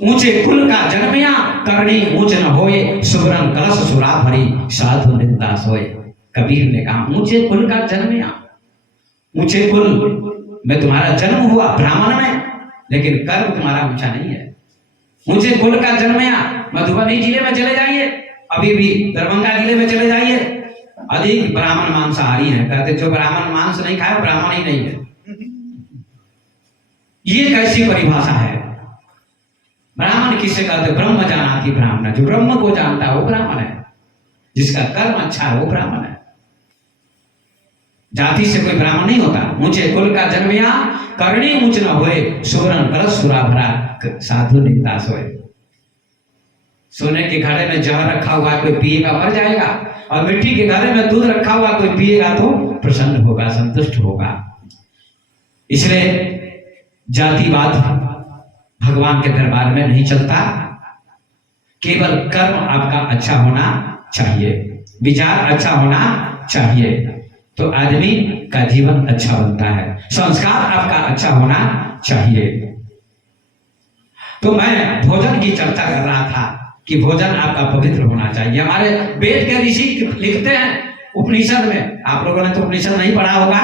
ऊंचे कुल का जन्मया, करणी ऊंच न होए, सुवरन कलश सुरा भरी, साधु निंदा सोए। कबीर ने कहा ऊंचे कुल का जन्मया, ऊंचे कुल में तुम्हारा जन्म हुआ ब्राह्मण में, लेकिन कर्म तुम्हारा ऊंचा नहीं है। ऊंचे कुल का जन्मया, मधुबनी जिले में चले जाइए, अभी भी दरभंगा जिले में चले जाइए, अधिक ब्राह्मण मांसाहारी हैं। कहते जो ब्राह्मण मांस नहीं खाए ब्राह्मण ही नहीं है। ये कैसी परिभाषा है? ब्राह्मण किसे कहते? ब्रह्म जानाति ब्राह्मण, जो ब्रह्म को जानता है वो ब्राह्मण है, जिसका कर्म अच्छा है वो ब्राह्मण है। जाति से कोई ब्राह्मण नहीं होता। ऊंचे कुल का जन्मया, करणी ऊंच न होए, सुवरन कलश सुरा भरा, साधु निंदा सोए। सोने के घड़े में जहर रखा हुआ कोई पिएगा मर जाएगा, और मिट्टी के घड़े में दूध रखा हुआ कोई पिएगा तो प्रसन्न होगा, संतुष्ट होगा। इसलिए जातिवाद भगवान के दरबार में नहीं चलता। केवल कर्म आपका अच्छा होना चाहिए, विचार अच्छा होना चाहिए, तो आदमी का जीवन अच्छा बनता है। संस्कार आपका अच्छा होना चाहिए। तो मैं भोजन की चर्चा कर रहा था कि भोजन आपका पवित्र होना चाहिए। हमारे वेद के ऋषि लिखते हैं उपनिषद में, आप लोगों ने तो उपनिषद नहीं पढ़ा होगा,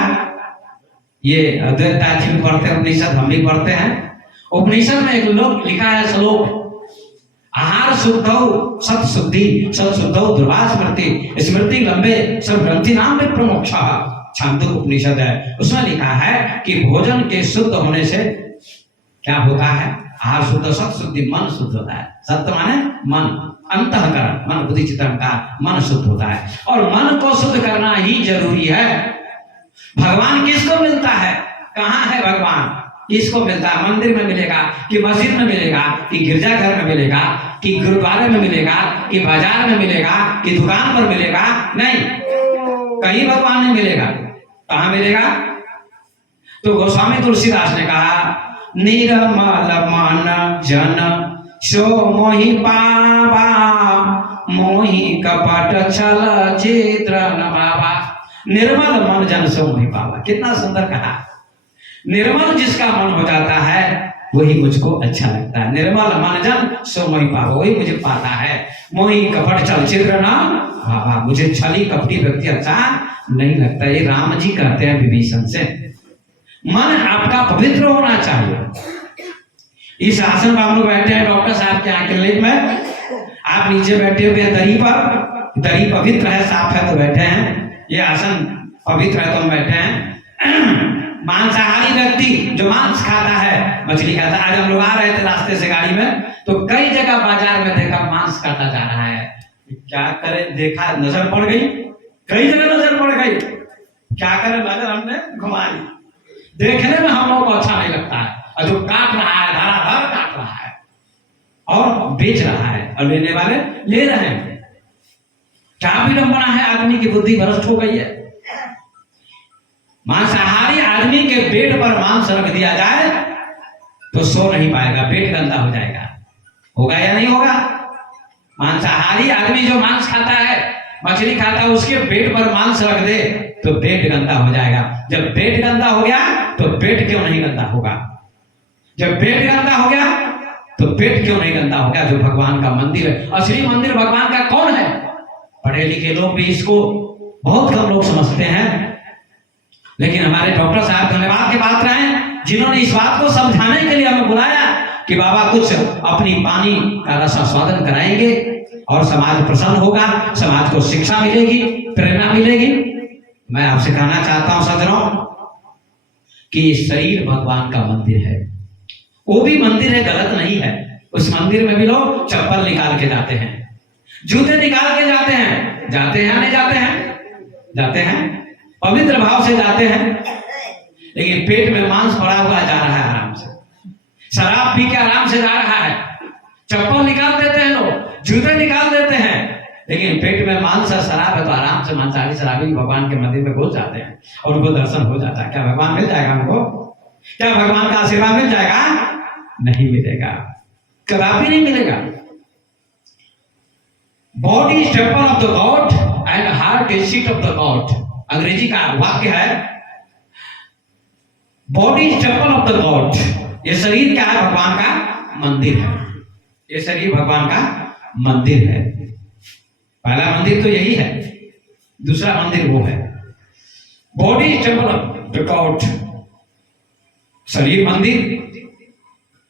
ये अद्वैत में पढ़ते हैं उपनिषद, हम भी पढ़ते हैं। उपनिषद में एक लोक लिखा है श्लोक, आहार शुद्धौ सत शुद्धि, सत शुद्धौ दुर्वा स्मृति, स्मृति लंबे सब ग्रंथि नाम में प्रमोक्षा, छांदोग्य उपनिषद है। उसमें लिखा है कि भोजन के शुद्ध होने से क्या होता है? आहार शुद्ध, सत शुद्धि, मन शुद्ध होता है। सत्य माने मन, अंतःकरण, मन बुद्धि चित्त का मन शुद्ध होता है, और मन को शुद्ध करना ही जरूरी है। भगवान किसको मिलता है? कहाँ है भगवान? किसको मिलता है? मंदिर में मिलेगा कि मस्जिद में मिलेगा कि गिरजाघर में मिलेगा कि गुरुद्वारे में मिलेगा कि बाजार में मिलेगा कि दुकान पर मिलेगा? नहीं, कहीं भगवान नहीं मिलेगा। कहाँ मिलेगा? तो गोस्वामी तुलसीदास ने कहा, निर्मल मन जन सो मोहि पावा, मोहि कपट छल चित्र न भावा। निर्मल मन जन सो मोहि पावा, कितना सुंदर कहा। निर्मल जिसका मन हो जाता है वही मुझको अच्छा लगता है। निर्मल मन जन सो मोहि पावा, वही मुझे पाता है। मोहि कपट छल चित्र न भावा, मुझे छली कपटी व्यक्ति अच्छा नहीं लगता। ये राम जी कहते हैं विभीषण से। मन आपका पवित्र होना चाहिए। इस आसन पर हम लोग बैठे हैं डॉक्टर साहब के यहाँ क्लिनिक में, आप नीचे बैठे हुए दरी पर, दरी पवित्र है, साफ है तो बैठे हैं, ये आसन पवित्र है तो हम बैठे हैं। मांसाहारी व्यक्ति जो मांस खाता है, मछली खाता है, आज हम लोग आ रहे थे रास्ते से गाड़ी में, तो कई जगह बाजार में देखा मांस काटा जा रहा है। क्या करें, देखा, नजर पड़ गई, कई जगह नजर पड़ गई, क्या करें, नजर हमने घुमा ली। देखने में हम लोगों को अच्छा नहीं लगता है, और जो काट रहा है धड़ाधड़ काट रहा है और बेच रहा है, और लेने वाले ले रहे हैं। क्या विडंबना है, आदमी की बुद्धि भ्रष्ट हो गई है। मांसाहारी आदमी के पेट पर मांस रख दिया जाए तो सो नहीं पाएगा, पेट गंदा हो जाएगा। होगा या नहीं होगा? मांसाहारी आदमी जो मांस खाता है, मछली खाता है, उसके पेट पर मांस रख दे तो पेट गंदा हो जाएगा। जब पेट गंदा हो गया तो पेट क्यों नहीं गंदा होगा? जब पेट गंदा हो गया तो पेट क्यों नहीं गंदा हो गया? जो भगवान का मंदिर है, असली मंदिर भगवान का कौन है? पढ़े लिखे लोग भी इसको बहुत कम लोग समझते हैं, लेकिन हमारे डॉक्टर साहब धन्यवाद के पात्र हैं जिन्होंने इस बात को समझाने के लिए हमें बुलाया कि बाबा कुछ अपनी पानी का रसास्वादन कराएंगे और समाज प्रसन्न होगा, समाज को शिक्षा मिलेगी, प्रेरणा मिलेगी। मैं आपसे कहना चाहता हूं सज्जनों कि शरीर भगवान का मंदिर है, वो भी मंदिर है, गलत नहीं है। उस मंदिर में भी लोग चप्पल निकाल के जाते हैं, जूते निकाल के जाते हैं, जाते हैं नहीं जाते हैं, जाते हैं, पवित्र भाव से जाते हैं, लेकिन पेट में मांस पड़ा हुआ जा रहा है आराम से, शराब पी के आराम से जा रहा है, चप्पल निकाल देते हैं लोग, जूते निकाल देते हैं, लेकिन पेट में मांस और शराब है तो आराम से मांसाहारी शराबी भगवान के मंदिर में घुस जाते हैं और उनको दर्शन हो जाता है। क्या भगवान मिल जाएगा हमको? क्या भगवान का आशीर्वाद मिल जाएगा? नहीं मिलेगा, कदापि नहीं मिलेगा। Body is temple of the God and heart is seat of the God. अंग्रेजी का वाक्य है, body is temple of the God. ये शरीर क्या है? भगवान का मंदिर है। ये शरीर भगवान का मंदिर है। पहला मंदिर तो यही है, दूसरा मंदिर वो है बॉडी टेम्पल ऑफ गॉड, शरीर मंदिर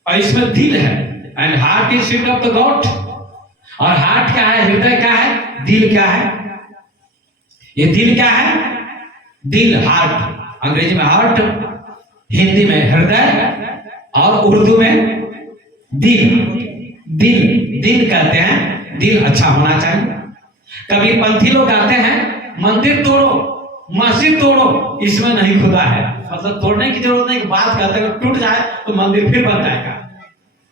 और इसमें दिल है। And heart is seat of the God. और हार्ट क्या है, हृदय क्या है, दिल क्या है? ये दिल क्या है? दिल, हार्ट, अंग्रेजी में हार्ट, हिंदी में हृदय और उर्दू में दिल। दिल दिल कहते हैं, दिल अच्छा होना चाहिए। कभी पंथी लोग आते हैं मंदिर तोड़ो, मस्जिद तोड़ो, इसमें नहीं खुदा है, मतलब तोड़ने की जरूरत नहीं। बात कहते हैं टूट जाए तो मंदिर फिर बन जाएगा,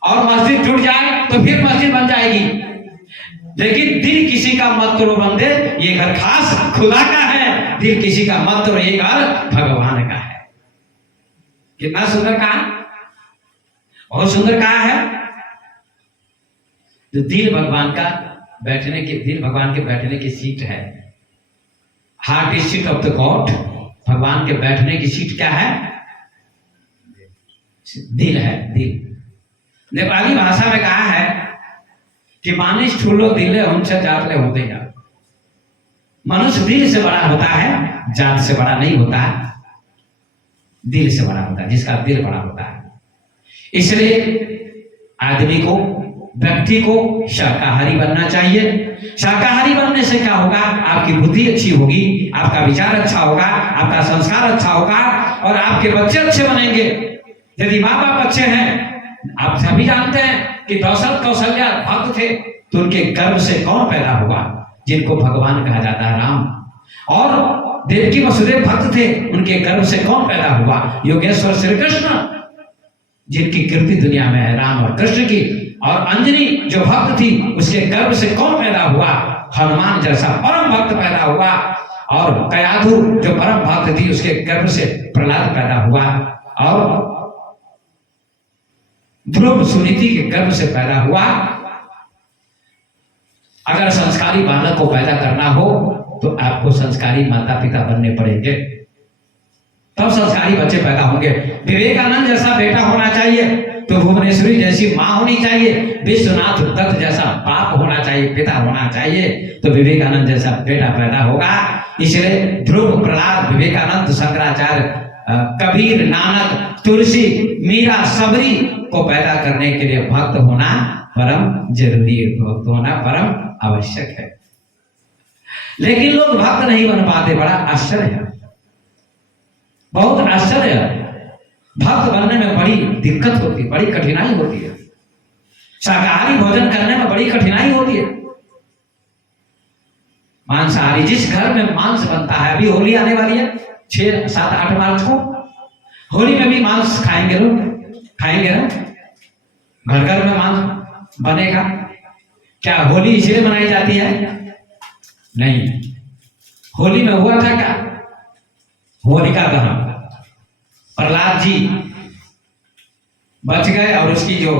और मस्जिद टूट जाए तो फिर मस्जिद बन जाएगी। लेकिन दिल किसी का मत तोड़ो बंदे, ये घर खास खुदा का है। दिल किसी का मत तोड़ो, ये घर भगवान का है। कितना सुंदर कहा, बहुत सुंदर कहा है। तो दिल भगवान का बैठने की, दिल भगवान के बैठने की सीट है। Heart is seat of the God. भगवान के बैठने की सीट क्या है? दिल है, दिल। नेपाली भाषा में कहा है कि मानिस ठूलो दिले उनसे जातले होते हैं। मनुष्य दिल से बड़ा होता है, जात से बड़ा नहीं होता, दिल से बड़ा होता है, जिसका दिल बड़ा होता है। इसलिए आदमी को, व्यक्ति को शाकाहारी बनना चाहिए। शाकाहारी बनने से क्या होगा? आपकी बुद्धि अच्छी होगी, आपका विचार अच्छा होगा, आपका संस्कार अच्छा होगा और आपके बच्चे अच्छे बनेंगे। यदि माँ बाप अच्छे हैं, आप सभी जानते हैं कि दशरथ कौशल्या भक्त थे, तो उनके गर्भ से कौन पैदा हुआ? जिनको भगवान कहा जाता है, राम। और देवकी वसुदेव भक्त थे, उनके गर्भ से कौन पैदा हुआ? योगेश्वर श्री कृष्ण, जिनकी कीर्ति दुनिया में है, राम और कृष्ण की। और अंजनी जो भक्त थी, उसके गर्भ से कौन पैदा हुआ? हनुमान जैसा परम भक्त पैदा हुआ। और कयाधु जो परम भक्त थी, उसके गर्भ से प्रहलाद पैदा हुआ। और ध्रुव सुनीति के गर्भ से पैदा हुआ। अगर संस्कारी बालक को पैदा करना हो तो आपको संस्कारी माता पिता बनने पड़ेंगे, तब संस्कारी बच्चे पैदा होंगे। विवेकानंद जैसा बेटा होना चाहिए तो भुवनेश्वरी जैसी माँ होनी चाहिए। विश्वनाथ दत्त जैसा बाप होना चाहिए, पिता होना चाहिए, तो विवेकानंद जैसा बेटा पैदा होगा। इसलिए ध्रुव, प्रहलाद, विवेकानंद, शंकराचार्य, कबीर, नानक, तुलसी, मीरा, सबरी को पैदा करने के लिए भक्त होना परम जरूरी है, भक्त होना परम आवश्यक है। लेकिन लोग भक्त नहीं बन पाते, बड़ा आश्चर्य है, बहुत आश्चर्य है। भक्त बनने में बड़ी दिक्कत होती है, बड़ी कठिनाई होती है। शाकाहारी भोजन करने में बड़ी कठिनाई होती है। मांसाहारी, जिस घर में मांस बनता है, अभी होली आने वाली है 6, 7, 8 मार्च को, होली में भी मांस खाएंगे लोग, खाएंगे ना, घर घर में मांस बनेगा। क्या होली इसलिए मनाई जाती है? नहीं। होली में हुआ था क्या? होलिका दहन, प्रहलाद जी बच गए और उसकी जो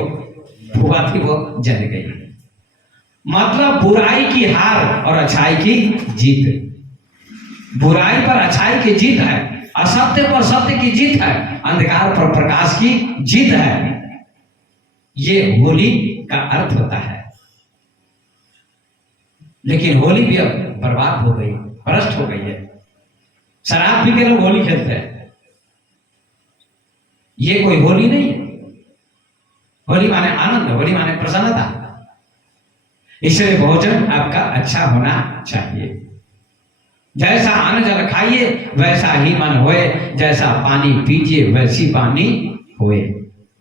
फुआ थी वो जल गई। मतलब बुराई की हार और अच्छाई की जीत। बुराई पर अच्छाई की जीत है, असत्य पर सत्य की जीत है, अंधकार पर प्रकाश की जीत है। ये होली का अर्थ होता है। लेकिन होली भी अब बर्बाद हो गई, भ्रष्ट हो गई है। शराब पी के लोग होली खेलते हैं, ये कोई होली नहीं है। होली माने आनंद, होली माने प्रसन्नता। इसलिए भोजन आपका अच्छा होना चाहिए। जैसा अन्न जल खाइए वैसा ही मन होए, जैसा पानी पीजिए वैसी वाणी होए।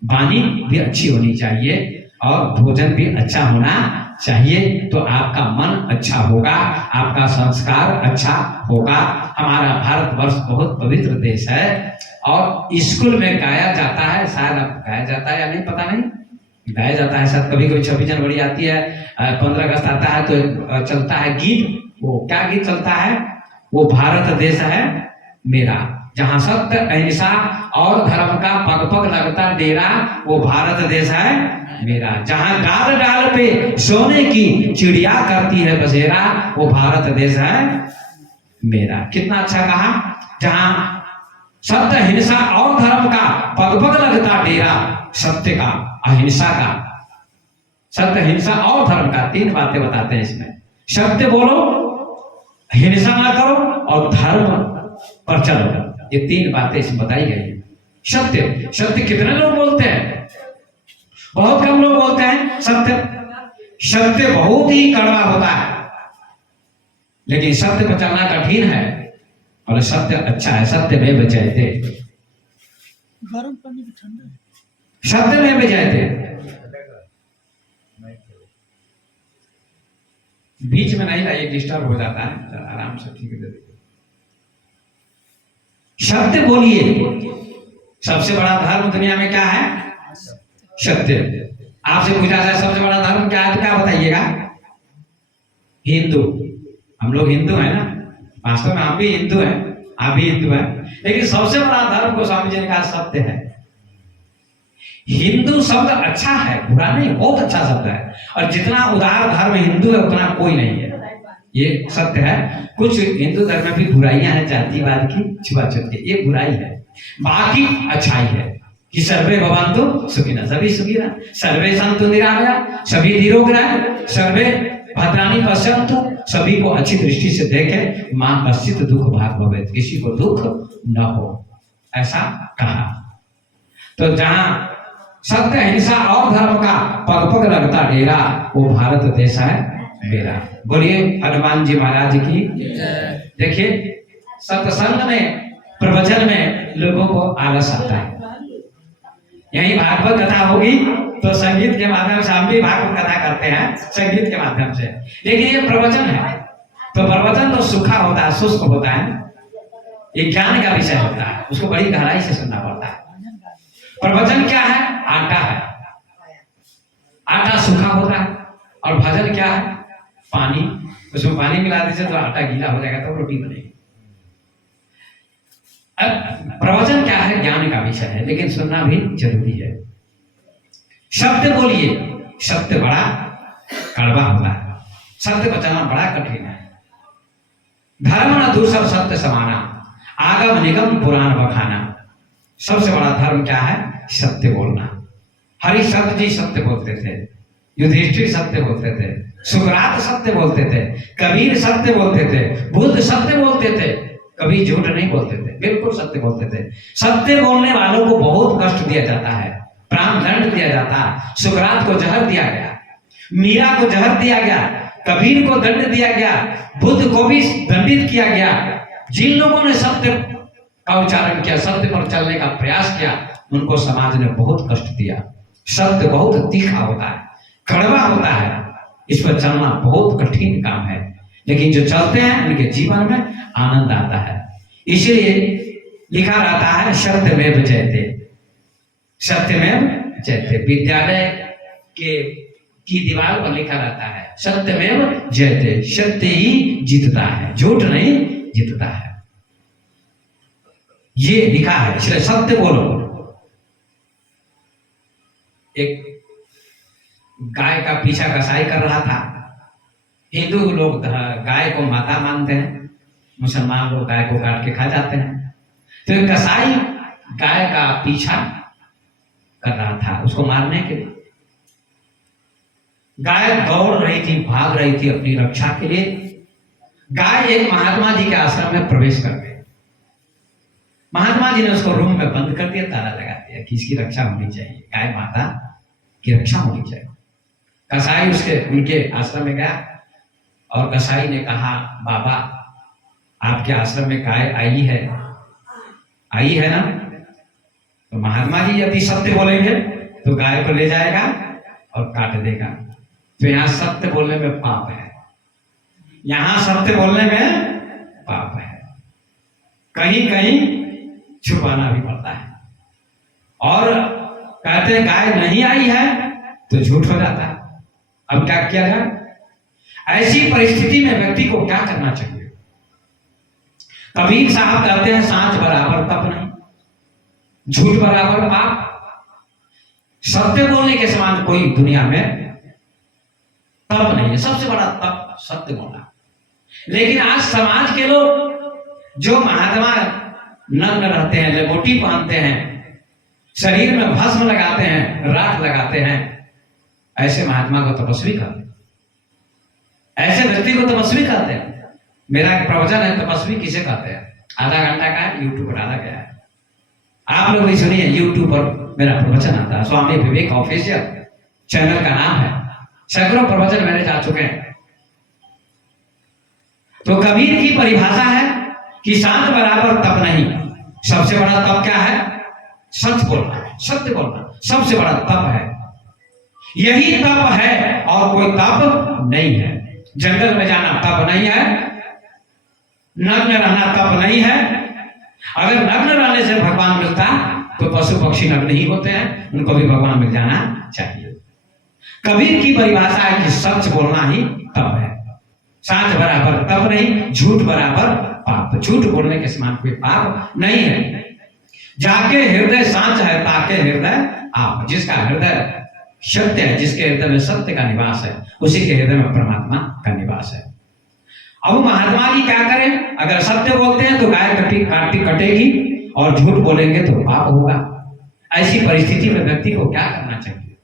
वाणी भी अच्छी होनी चाहिए और भोजन भी अच्छा होना चाहिए, तो आपका मन अच्छा होगा, आपका संस्कार अच्छा होगा। हमारा भारतवर्ष बहुत पवित्र देश है और स्कूल में गाया जाता है, शायद अब गाया जाता है या नहीं पता नहीं, गाया जाता है शायद। कभी कभी 26 जनवरी आती है, 15 अगस्त आता है तो चलता है गीत। वो क्या गीत चलता है? वो भारत देश है मेरा, जहां सत्य, अहिंसा और धर्म का पग पग लगता डेरा, वो भारत देश है मेरा। जहां डाल डाल पे सोने की चिड़िया करती है बसेरा, वो भारत देश है मेरा। कितना अच्छा कहा। जहां सत्य, अहिंसा और धर्म का पग पग लगता डेरा, सत्य का, अहिंसा का, सत्य, हिंसा और धर्म का 3 बातें बताते हैं इसमें। सत्य बोलो, हिंसा ना करो और धर्म पर चलो, ये 3 बातें इसमें बताई गई है। सत्य, सत्य कितने लोग बोलते हैं? बहुत कम लोग बोलते हैं सत्य। सत्य बहुत ही कड़वा होता है, लेकिन सत्य पर चलना कठिन है। और सत्य अच्छा है, सत्य में बचाते, गरम पानी भी ठंडा है। सत्य में बचाते। बीच में नहीं लाइए, डिस्टर्ब हो जाता है, आराम से ठीक है। सत्य बोलिए। सबसे बड़ा धर्म दुनिया में क्या है? सत्य। आपसे पूछा जाए सबसे बड़ा धर्म क्या है तो क्या बताइएगा? हिंदू। हम लोग हिंदू हैं ना, वास्तव में हम भी हिंदू हैं, आप भी हिंदू हैं, लेकिन सबसे बड़ा धर्म को स्वामी जी ने कहा सत्य है। हिंदू शब्द अच्छा है, बुरा नहीं, बहुत अच्छा शब्द है। और जितना उदार धर्म हिंदू है उतना कोई नहीं है, ये सत्य है। कुछ हिंदू धर्म में भी बुराइयां हैं, जातिवाद की, छुआछूत की, ये बुराई है। बाकी अच्छाई है कि सर्वे भवन्तु सुखिनः, सभी सुखी रह, सर्वे सन्तु निरामया, सभी निरोग रहे, सर्वे भद्राणि पश्यन्तु, सभी को अच्छी दृष्टि से देखे, मां कश्चित् दुख भाग भवेत्, किसी को दुख न हो, ऐसा कहा। तो जहां सत्य, हिंसा और धर्म का पग पग लगता डेरा, वो भारत देश है मेरा। बोलिए हनुमान जी महाराज की। देखिए सत्संग में, प्रवचन में लोगों को आलस आता है। यही भागवत कथा होगी तो संगीत के माध्यम से, हम भी भागवत कथा करते हैं संगीत के माध्यम से, लेकिन ये प्रवचन है तो प्रवचन तो सूखा होता है, शुष्क होता है, ये ज्ञान का विषय होता है, उसको बड़ी गहराई से सुनना पड़ता है। प्रवचन क्या है? आटा है, आटा सूखा होता है। और भजन क्या है? पानी, उसमें पानी मिला दीजिए तो आटा गीला हो जाएगा, तो रोटी बनेगी। प्रवचन क्या है? ज्ञान का विषय है, लेकिन सुनना भी जरूरी है। शब्द बोलिए। सत्य बड़ा कड़वा होता है, सत्य बचाना बड़ा कठिन है। धर्म न दूसर सत्य समाना, आगम निगम पुराण बखाना। सबसे बड़ा धर्म क्या है? सत्य बोलना। हरिशंकर जी सत्य बोलते थे, युधिष्ठिर सत्य बोलते थे, सुकरात सत्य बोलते थे, कबीर सत्य बोलते थे, बुद्ध सत्य बोलते थे, कभी झूठ नहीं बोलते थे, बिल्कुल सत्य बोलते थे। सत्य बोलने वालों को बहुत कष्ट दिया जाता है, प्राण दंड दिया जाता है। सुकरात को जहर दिया गया, मीरा को जहर दिया गया, कबीर को दंड दिया गया, बुद्ध को भी दंडित किया गया। जिन लोगों ने सत्य का उच्चारण किया, सत्य पर चलने का प्रयास किया, उनको समाज ने बहुत कष्ट दिया। सत्य बहुत तीखा होता है, कड़वा होता है, इस पर चलना बहुत कठिन काम है, लेकिन जो चलते हैं उनके जीवन में आनंद आता है। इसलिए लिखा रहता है सत्यमेव जयते, सत्यमेव जयते। विद्यालय की दीवार पर लिखा रहता है सत्यमेव जयते, सत्य ही जीतता है, झूठ नहीं जीतता है, ये लिखा है। इसलिए सत्य बोलो। एक गाय का पीछा कसाई कर रहा था। हिंदू लोग गाय को माता मानते हैं, मुसलमान लोग गाय को काट के खा जाते हैं। तो एक कसाई गाय का पीछा कर रहा था उसको मारने के लिए। गाय दौड़ रही थी, भाग रही थी अपनी रक्षा के लिए। गाय एक महात्मा जी के आश्रम में प्रवेश कर गई। महात्मा जी ने उसको रूम में बंद कर दिया, ताला लगा दिया कि इसकी रक्षा होनी चाहिए, गाय माता की रक्षा होनी चाहिए। कसाई उनके आश्रम में गया और कसाई ने कहा, बाबा आपके आश्रम में गाय आई है ना? तो महात्मा जी यदि सत्य बोलेंगे तो गाय को ले जाएगा और काट देगा। तो यहाँ सत्य बोलने में पाप है, यहाँ सत्य बोलने में पाप है, कहीं कहीं छुपाना भी पड़ता है। और कहते हैं गाय नहीं आई है तो झूठ हो जाता है। अब क्या किया जाए? ऐसी परिस्थिति में व्यक्ति को क्या करना चाहिए? कबीर साहब कहते हैं सांझ बराबर तप नहीं, झूठ बराबर पाप। सत्य बोलने के समान कोई दुनिया में तप नहीं है। सबसे बड़ा तप सत्य बोलना। लेकिन आज समाज के लोग जो महात्मा नग्न रहते हैं, लंगोटी पहनते हैं, शरीर में भस्म लगाते हैं, राख लगाते हैं, ऐसे महात्मा को तपस्वी कहते हैं, ऐसे व्यक्ति को तपस्वी कहते हैं। मेरा एक प्रवचन है तपस्वी किसे कहते हैं, आधा घंटा का है, यूट्यूब पर डाला गया है, आप लोग भी सुनिए। यूट्यूब पर मेरा प्रवचन आता है, स्वामी विवेक ऑफिशियल चैनल का नाम है, सैकड़ों प्रवचन मेरे जा चुके हैं। तो कबीर की परिभाषा है कि शांत बराबर तप नहीं, सबसे बड़ा तप क्या है, सच बोलना, सत्य बोलना सबसे बड़ा तप है। यही तप है और कोई तप नहीं है। जंगल में जाना तप नहीं है, नग्न रहना तप नहीं है। अगर नग्न रहने से भगवान मिलता तो पशु पक्षी नग्न ही होते हैं, उनको भी भगवान मिल जाना चाहिए। कबीर की परिभाषा है कि सच बोलना ही तप है। साच बराबर तप नहीं, झूठ बराबर पाप। झूठ बोलने के समान कोई पाप नहीं है। जाके हृदय सांच है, ताके हृदय आप। जिसका हृदय सत्य है, जिसके हृदय में सत्य का निवास है, उसी के हृदय में परमात्मा का निवास है। अब महात्मा जी क्या करें, अगर सत्य बोलते हैं तो गाय कटेगी और झूठ बोलेंगे तो पाप होगा। ऐसी परिस्थिति में व्यक्ति को क्या करना चाहिए?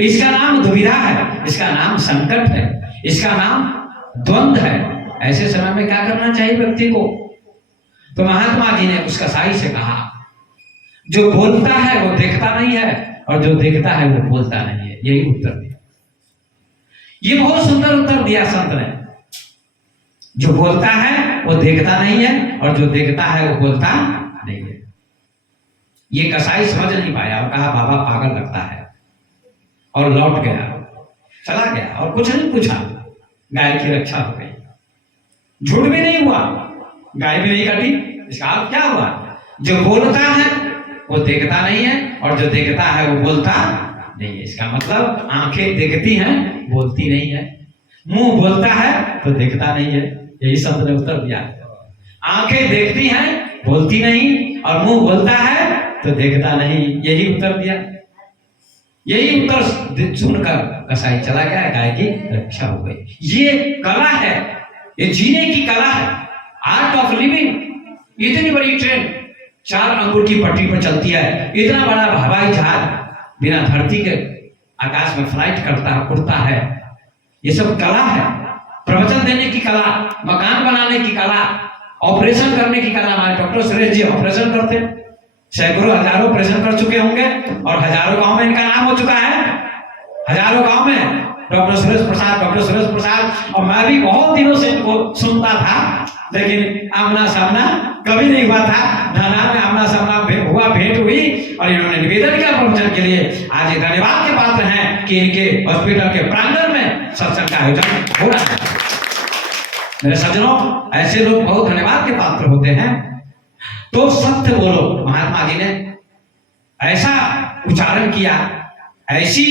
इसका नाम दुविधा है, इसका नाम संकट है, इसका नाम द्वंद्व है। ऐसे समय में क्या करना चाहिए व्यक्ति को? तो महात्मा जी ने उस कसाई से कहा, जो बोलता है वो देखता नहीं है और जो देखता है वो बोलता नहीं है। यही उत्तर दिया। ये बहुत सुंदर उत्तर दिया संत ने। जो बोलता है वो देखता नहीं है और जो देखता है वो बोलता नहीं है। ये कसाई समझ नहीं पाया और कहा बाबा पागल लगता है, और लौट गया, चला गया और कुछ नहीं पूछा। गाय की रक्षा हो गई, झूठ भी नहीं हुआ, गाय भी नहीं कटी। इसका अर्थ क्या हुआ? जो बोलता है वो देखता नहीं है और जो देखता है वो बोलता नहीं है। इसका मतलब आंखें देखती हैं, बोलती नहीं है। मुंह बोलता है तो देखता नहीं है। यही संत ने उत्तर दिया। आंखें देखती हैं, बोलती नहीं, और मुंह बोलता है तो देखता नहीं। यही उत्तर दिया। यही उत्तर सुनकर कसाई चला गया, गाय की रक्षा हो गई। ये कला है, ये जीने की कला है, आर्ट ऑफ लिविंग। इतनी बड़ी ट्रेन 4 अंगुल की पटरी पर चलती है, इतना बड़ा हवाई जहाज बिना धरती के आकाश में फ्लाइट करता उड़ता है। ये सब कला है, प्रवचन देने की कला, मकान बनाने की कला, ऑपरेशन करने की कला। हमारे डॉक्टर सुरेश जी ऑपरेशन करते हैं, सैकड़ों हजारों ऑपरेशन कर चुके होंगे और हजारों गांव में इनका नाम हो चुका है। हजारों गांव में डॉक्टर सुरेश प्रसाद। और मैं भी बहुत दिनों से इनको सुनता था, लेकिन आमना सामना कभी नहीं हुआ था। धना में आमना सामना हुआ, भेंट हुई, और इन्होंने निवेदन किया प्रवचन के लिए। आज धन्यवाद के पात्र हैं कि इनके हॉस्पिटल के प्रांगण में सत्संग का आयोजन हो रहा है। मेरे सज्जनों, ऐसे लोग बहुत धन्यवाद के पात्र होते हैं। तो सत्य बोलो। महात्मा जी ने ऐसा उच्चारण किया, ऐसी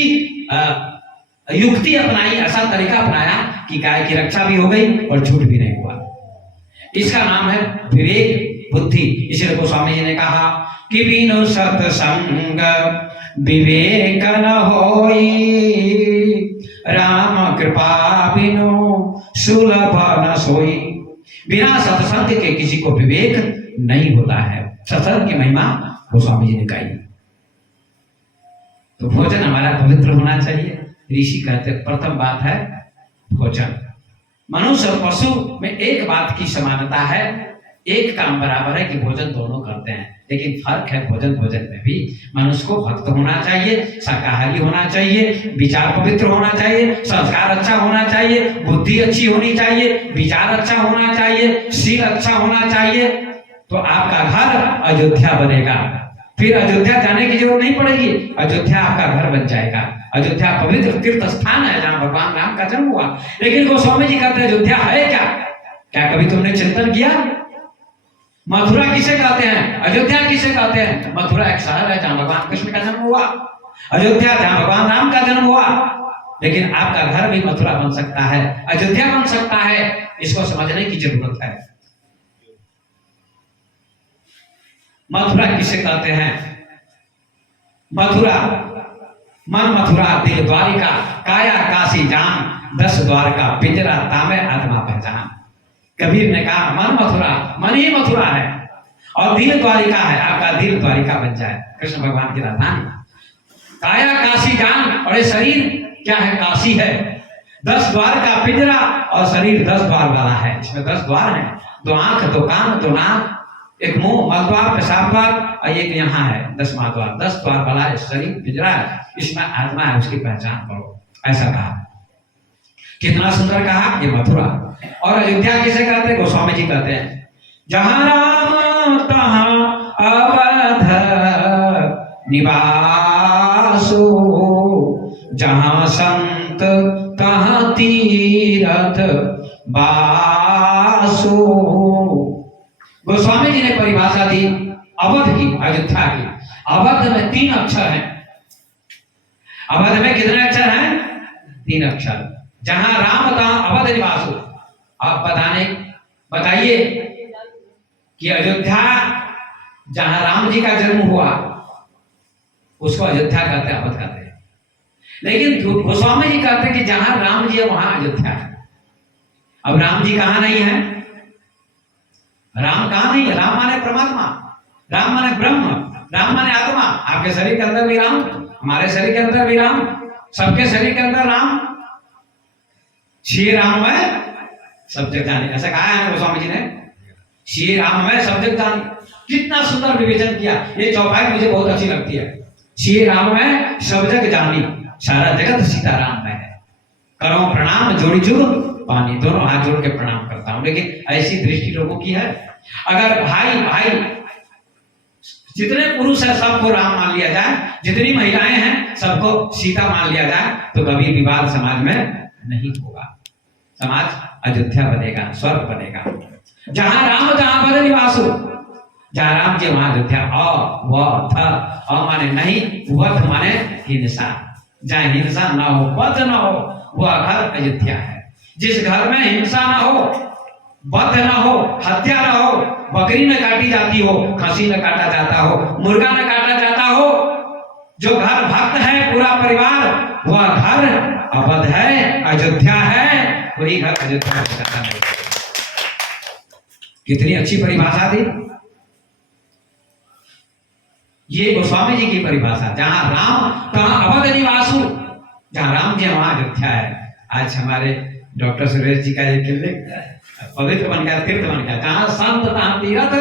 युक्ति अपनाई, ऐसा तरीका अपनाया कि गाय की रक्षा भी हो गई और झूठ भी नहीं हुआ। इसका नाम है विवेक बुद्धि। इसलिए गोस्वामी जी ने कहा कि बिनु सत्संग विवेक न होई, राम कृपा बिनु सुलभ न सोई। बिना सत्संग के किसी को विवेक नहीं होता है। सत्संग की महिमा गोस्वामी जी ने कही। तो भोजन हमारा पवित्र होना चाहिए। ऋषि कहते प्रथम बात है भोजन। मनुष्य और पशु में एक बात की समानता है, एक काम बराबर है कि भोजन दोनों करते हैं, लेकिन फर्क है भोजन में भी। मनुष्य को भक्त होना चाहिए, शाकाहारी होना चाहिए, विचार पवित्र होना चाहिए, संस्कार अच्छा होना चाहिए, बुद्धि अच्छी होनी चाहिए, विचार अच्छा होना चाहिए, शील अच्छा होना चाहिए। तो आपका घर अयोध्या बनेगा। फिर अयोध्या जाने की जरूरत नहीं पड़ेगी, अयोध्या आपका घर बन जाएगा। अयोध्या पवित्र तीर्थ स्थान है जहाँ भगवान राम का जन्म हुआ। लेकिन गोस्वामी जी कहते हैं अयोध्या है क्या? क्या कभी तुमने चिंतन किया? मथुरा किसे कहते हैं? अयोध्या किसे कहते हैं? मथुरा एक शहर है जहाँ भगवान कृष्ण का जन्म हुआ, अयोध्या जहाँ भगवान राम का जन्म हुआ। लेकिन आपका घर भी मथुरा बन सकता है, अयोध्या बन सकता है। इसको समझने की जरूरत है। मथुरा किसे कहते हैं? मथुरा मन मथुरा दिल द्वारिका, काया काशी जान, 10 द्वारका पिंजरा तामे आत्मा पहचान। कबीर ने कहा मन मथुरा, मन ही मथुरा है, और दिल द्वारिका है, आपका दिल द्वारिका बन जाए, कृष्ण भगवान की राजधानी। काया काशी जान, और ये शरीर क्या है? काशी है। 10 द्वार का पिंजरा और शरीर 10 द्वार वाला है। इसमें 10 द्वार हैं, 2 आंख, 2 कान, 2 नाक, एक मुंह, मलद्वार, पेशाब द्वार और एक यहाँ है 10वां द्वार। 10 द्वार वाला है शरीर, पिंजरा है, इसमें आत्मा है, उसकी पहचान करो, ऐसा कहा। कितना सुंदर कहा। ये मथुरा और अयोध्या किसे कहते हैं? गोस्वामी जी कहते हैं, जहां राम तहां अवध निवासो, जहां संत तहां तीरथ बासो। गोस्वामी जी ने परिभाषा दी अवध की, अयोध्या की। अवध में 3 अक्षर हैं। अवध में कितने अक्षर हैं? 3 अक्षर। जहां राम तहां अवध निवासो। आप बताइए कि अयोध्या जहां राम जी का जन्म हुआ उसको अयोध्या कहते हैं, अवध कहते हैं। लेकिन गोस्वामी जी कहते हैं कि जहां राम जी है वहां अयोध्या है। अब राम जी कहां नहीं है? राम कहां नहीं है? राम माने परमात्मा, राम माने ब्रह्म, राम माने आत्मा। आपके शरीर के अंदर भी राम, हमारे शरीर के अंदर भी राम, सबके शरीर के अंदर राम। श्री राम है सब जग जाने, ऐसा कहा है गोस्वामी जी ने। श्री राम है सब जग जाने। कितना सुंदर विवेचन किया। ये चौपाई मुझे बहुत अच्छी लगती है। श्री राम है सब जग जानी, सारा जगत सीताराम में है। करो प्रणाम जोड़ी जुग पानी। दोनों हाथ जोड़ के प्रणाम करता हूं। लेकिन ऐसी दृष्टि लोगों की है। अगर भाई जितने पुरुष है सबको राम मान लिया जाए, जितनी महिलाएं हैं सबको सीता मान लिया जाए, तो कभी विवाद समाज में नहीं होगा। समाज अयोध्या बनेगा, स्वर्ग बनेगा। जहां राम तहां अवध निवासो। जहां राम जी वहां अयोध्या। अ माने नहीं, वध माने हिंसा। जहां हिंसा ना हो, वध ना हो, वह घर अयोध्या है। जिस घर में हिंसा ना हो, वध ना हो, हत्या ना हो, बकरी न काटी जाती हो, खसी न काटा जाता हो, मुर्गा न काटा जाता हो, जो घर भक्त है पूरा परिवार, वह घर अवध है, अयोध्या है। कोई घर अयोध्या नहीं। कितनी अच्छी परिभाषा दी। ये गोस्वामी जी की परिभाषा। जहां राम तहां अवध निवासु। जहां राम जी वहां अयोध्या है। आज हमारे डॉक्टर सुरेश जी का ये किले पवित्र बन गया, तीर्थ बन गया। जहां संत तहां तीर्थ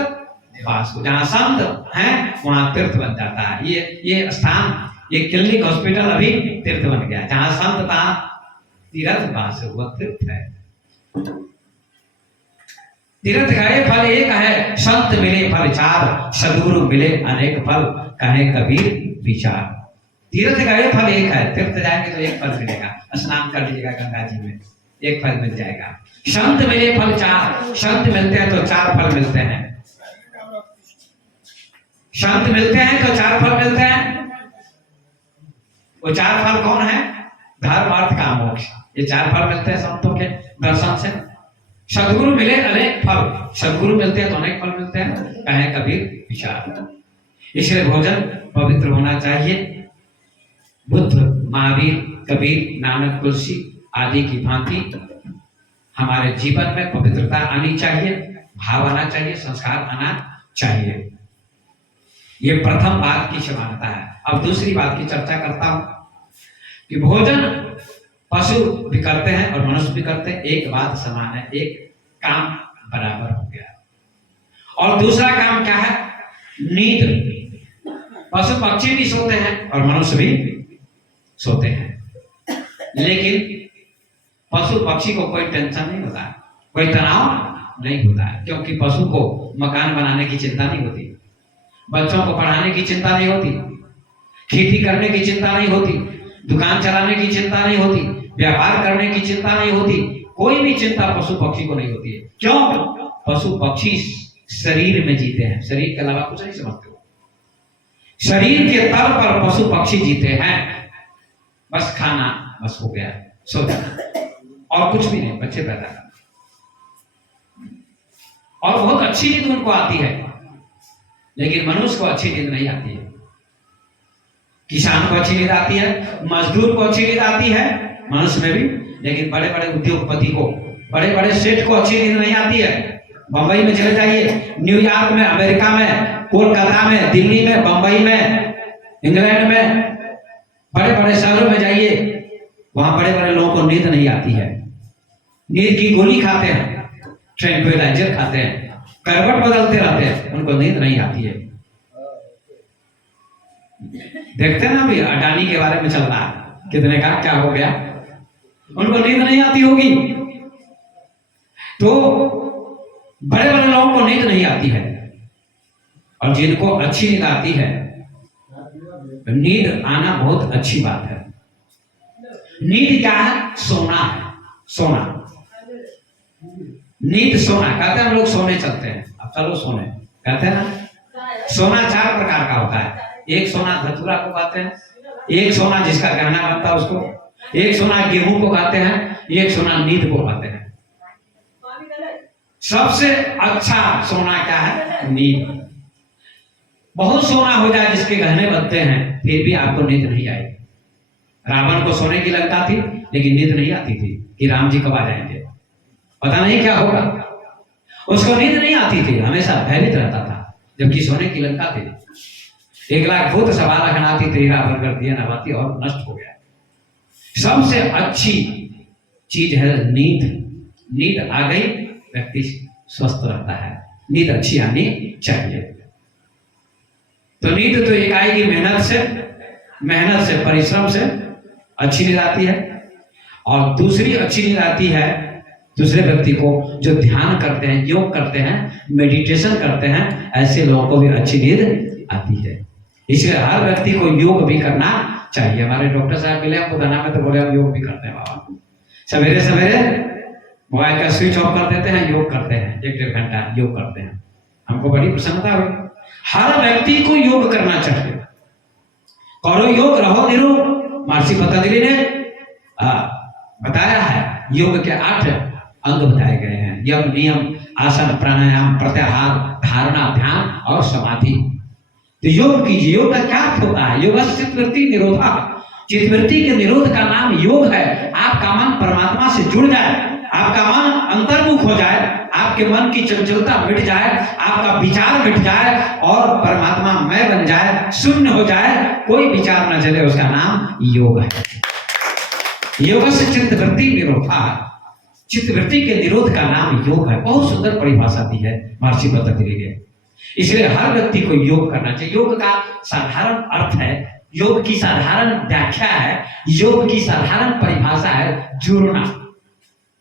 वासु। जहां संत हैं वहां तीर्थ बन जाता है। ये स्थान, ये क्लिनिक हॉस्पिटल अभी तीर्थ बन गया। जहां संत तहां तीर्थ वासु, वह तीर्थ है। तीर्थ गए फल एक है, संत मिले फल 4, सदगुरु मिले अनेक फल, कहे कबीर विचार। तीर्थ गए फल एक है। तीर्थ जाएंगे तो एक फल मिलेगा। स्नान कर लीजिएगा गंगा जी में, एक फल मिल जाएगा। संत मिले फल 4, संत मिलते हैं तो 4 फल मिलते हैं। संत मिलते हैं तो 4 फल मिलते हैं। वो 4 फल कौन है? धर्म, अर्थ, काम, मोक्ष। ये 4 फल मिलते हैं संतों के दर्शन से। सदगुरु मिले अनेक फल। सदगुरु मिलते हैं तो अनेक फल मिलते हैं, कहे कबीर विचार। इसलिए भोजन पवित्र होना चाहिए। बुद्ध, महावीर, कबीर, नानक, तुलसी आदि की भांति हमारे जीवन में पवित्रता आनी चाहिए, भाव आना चाहिए, संस्कार आना चाहिए। ये प्रथम बात की समानता है। अब दूसरी बात की चर्चा करता हूं कि भोजन पशु भी करते हैं और मनुष्य भी करते हैं। एक बात समान है, एक काम बराबर हो गया। और दूसरा काम क्या है? नींद। पशु पक्षी भी सोते हैं और मनुष्य भी सोते हैं। लेकिन पशु पक्षी को कोई टेंशन नहीं होता, कोई तनाव नहीं होता है, क्योंकि पशु को मकान बनाने की चिंता नहीं होती, बच्चों को पढ़ाने की चिंता नहीं होती, खेती करने की चिंता नहीं होती, दुकान चलाने की चिंता नहीं होती, व्यापार करने की चिंता नहीं होती। कोई भी चिंता पशु पक्षी को नहीं होती है। क्यों? पशु पक्षी शरीर में जीते हैं, शरीर के अलावा कुछ नहीं समझते हो। शरीर के तल पर पशु पक्षी जीते हैं। बस खाना, बस हो गया, सो जाना, और कुछ भी नहीं। बच्चे पैदा करना और बहुत अच्छी नींद उनको आती है। लेकिन मनुष्य को अच्छी नींद नहीं आती है। किसान को अच्छी नींद आती है, मजदूर को अच्छी नींद आती है, मनुष्य में भी। लेकिन बड़े बड़े उद्योगपति को, बड़े बड़े सेठ को अच्छी नींद नहीं आती है। बंबई में चले जाइए, न्यूयॉर्क में, अमेरिका में, कोलकाता में, दिल्ली में, बंबई में, इंग्लैंड में, बड़े बड़े शहरों में जाइए, वहां बड़े बड़े लोगों को नींद नहीं आती है, नींद की गोली खाते हैं, ट्रैंक्विलाइजर खाते हैं, करवट बदलते रहते हैं, उनको नींद नहीं आती है। देखते हैं ना अभी अडानी के बारे में चल रहा है, कितने का क्या हो गया, उनको नींद नहीं आती होगी। तो बड़े बड़े लोगों को नींद नहीं आती है, और जिनको अच्छी नींद आती है, नींद आना बहुत अच्छी बात है। नींद क्या है? सोना है, सोना। नींद सोना कहते हैं, हम लोग सोने चलते हैं, अब चलो सोने कहते हैं ना। सोना 4 प्रकार का होता है। एक सोना धतूरा को कहते हैं, एक सोना जिसका गहना बनता है उसको, एक सोना गेहूं को कहते हैं, एक सोना नींद को कहते हैं। सबसे अच्छा सोना क्या है? नींद। बहुत सोना हो जाए जिसके गहने बनते हैं, फिर भी आपको नींद नहीं आएगी। रावण को सोने की लगता थी, लेकिन नींद नहीं आती थी कि राम जी कब आ जाएंगे, पता नहीं क्या होगा। उसको नींद नहीं आती थी, हमेशा भयभीत रहता था, जबकि सोने की लंका थी। 1 लाख भूत सवा लाख नाती तेरा भर कर दिया नवाती और नष्ट हो गया। सबसे अच्छी चीज है नींद। नींद आ गई, व्यक्ति स्वस्थ रहता है। नींद अच्छी आनी चाहिए। तो नींद तो एक आएगी मेहनत से, परिश्रम से अच्छी नींद आती है। और दूसरी अच्छी नींद आती है दूसरे व्यक्ति को जो ध्यान करते हैं, योग करते हैं, मेडिटेशन करते हैं, ऐसे लोगों को भी अच्छी नींद आती है। इसलिए हर व्यक्ति को योग भी करना चाहिए। हमारे डॉक्टर साहब मिले हमको दाना में, तो बोले हम योग भी करते हैं बाबा। सवेरे सवेरे मोबाइल का स्विच ऑफ कर देते हैं, योग करते हैं, 1-1.5 घंटा योग करते हैं। हमको बड़ी प्रसन्नता हुई। हर व्यक्ति को योग करना चाहिए। करो योग, रहो निरोग। महर्षि पतंजलि ने बताया है, योग के 8 अंग बताए गए हैं। यम, नियम, आसन, प्राणायाम, प्रत्याहार, धारणा, ध्यान और समाधि। तो योग कीजिए। योग का क्या अर्थ होता है? योग चित्तवृत्ति निरोधा। चित्तवृत्ति के निरोध का नाम योग है। आपका मन परमात्मा से जुड़ जाए, आपका मन अंतर्मुख हो जाए, आपके मन की चंचलता मिट जाए, आपका विचार मिट जाए और परमात्मा मैं बन जाए, शून्य हो जाए, कोई विचार न चले, उसका नाम योग है। योग से चित्तवृत्ति निरोधा। चित्तवृत्ति के निरोध का नाम योग है। बहुत सुंदर परिभाषा दी है महर्षि पतंजलि ने। इसलिए हर व्यक्ति को योग करना चाहिए। योग का साधारण अर्थ है, योग की साधारण व्याख्या है, योग की साधारण परिभाषा है जुड़ना।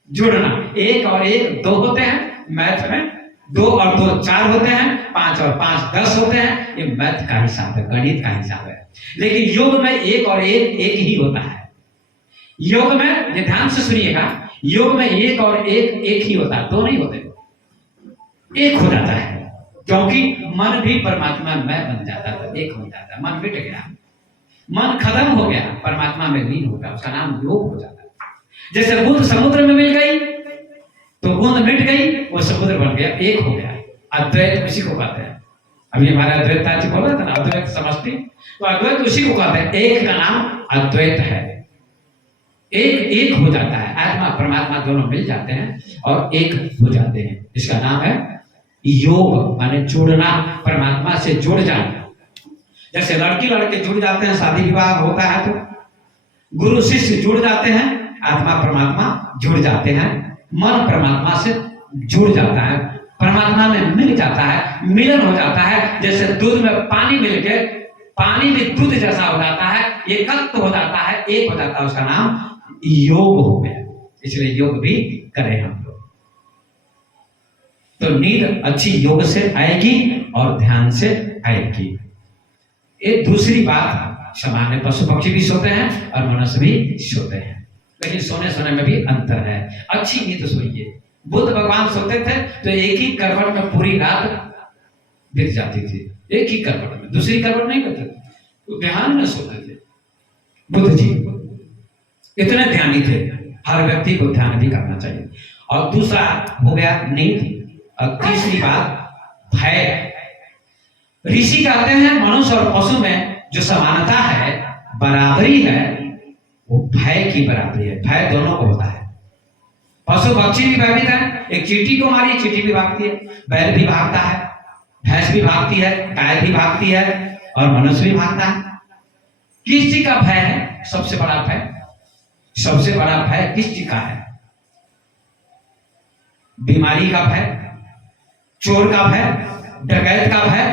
जुड़ना, 1 और 1 2 होते हैं मैथ में, 2 और 2 4 होते हैं, 5 और 5 10 होते हैं। ये मैथ का हिसाब है, गणित का हिसाब है। लेकिन योग में 1 और 1 1 ही होता है। योग में, ध्यान से सुनिएगा, योग में 1 और 1 1 ही होता है, 2 नहीं होते, 1 हो जाता है। क्योंकि मन भी परमात्मा में बन जाता था, 1 हो जाता है। मन मिट गया, मन खत्म हो गया, परमात्मा में लीन हो गया, उसका नाम योग हो जाता है। जैसे बूंद समुद्र में मिल गई तो बूंद मिट गई, वो समुद्र बन गया, 1 हो गया। अद्वैत उसी को कहते हैं। अभी हमारा अद्वैत आज बोला था ना, अद्वैत समष्टि, तो अद्वैत उसी को कहते हैं। 1 का नाम अद्वैत है। 1 हो जाता है, आत्मा परमात्मा दोनों मिल जाते हैं और 1 हो जाते हैं। इसका नाम है योग, माने जुड़ना, परमात्मा से जुड़ जाना। जैसे लड़की लड़के जुड़ जाते हैं, शादी विवाह होता है तो गुरु शिष्य जुड़ जाते हैं, आत्मा परमात्मा जुड़ जाते हैं, मन परमात्मा से जुड़ जाता है, परमात्मा में मिल जाता है, मिलन हो जाता है। जैसे दूध में पानी मिलके पानी में दूध जैसा हो जाता है, एकत्व हो जाता है, 1 हो जाता है, उसका नाम योग हो गया। इसलिए योग भी करें हम लोग। तो नींद अच्छी योग से आएगी और ध्यान से आएगी। एक दूसरी बात, सामान्य पशु पक्षी भी सोते हैं और मनुष्य भी सोते हैं, लेकिन सोने में भी अंतर है। अच्छी नींद सोइए। बुद्ध भगवान सोते थे तो एक ही करवट में पूरी रात बीत जाती थी, एक ही करवट में, दूसरी करवट नहीं करते थे, तो ध्यान में सोते थे। बुद्ध जी इतने ध्यानी थे। हर व्यक्ति को ध्यान भी करना चाहिए। और दूसरा हो गया नींद। और तीसरी बात भय। ऋषि कहते हैं मनुष्य और पशु में जो समानता है, बराबरी है, वो भय की बराबरी है। भय दोनों को होता है। पशु पक्षी भी भयभीत है। एक चींटी को मारिए, चींटी भी भागती है, बैल भी भागता है, भैंस भी भागती है, गाय भी भागती है और मनुष्य भी भागता है। किस चीज का भय है सबसे बड़ा भय? सबसे बड़ा भय किस चीज का है? बीमारी का भय, चोर का भय, डकैत का भय,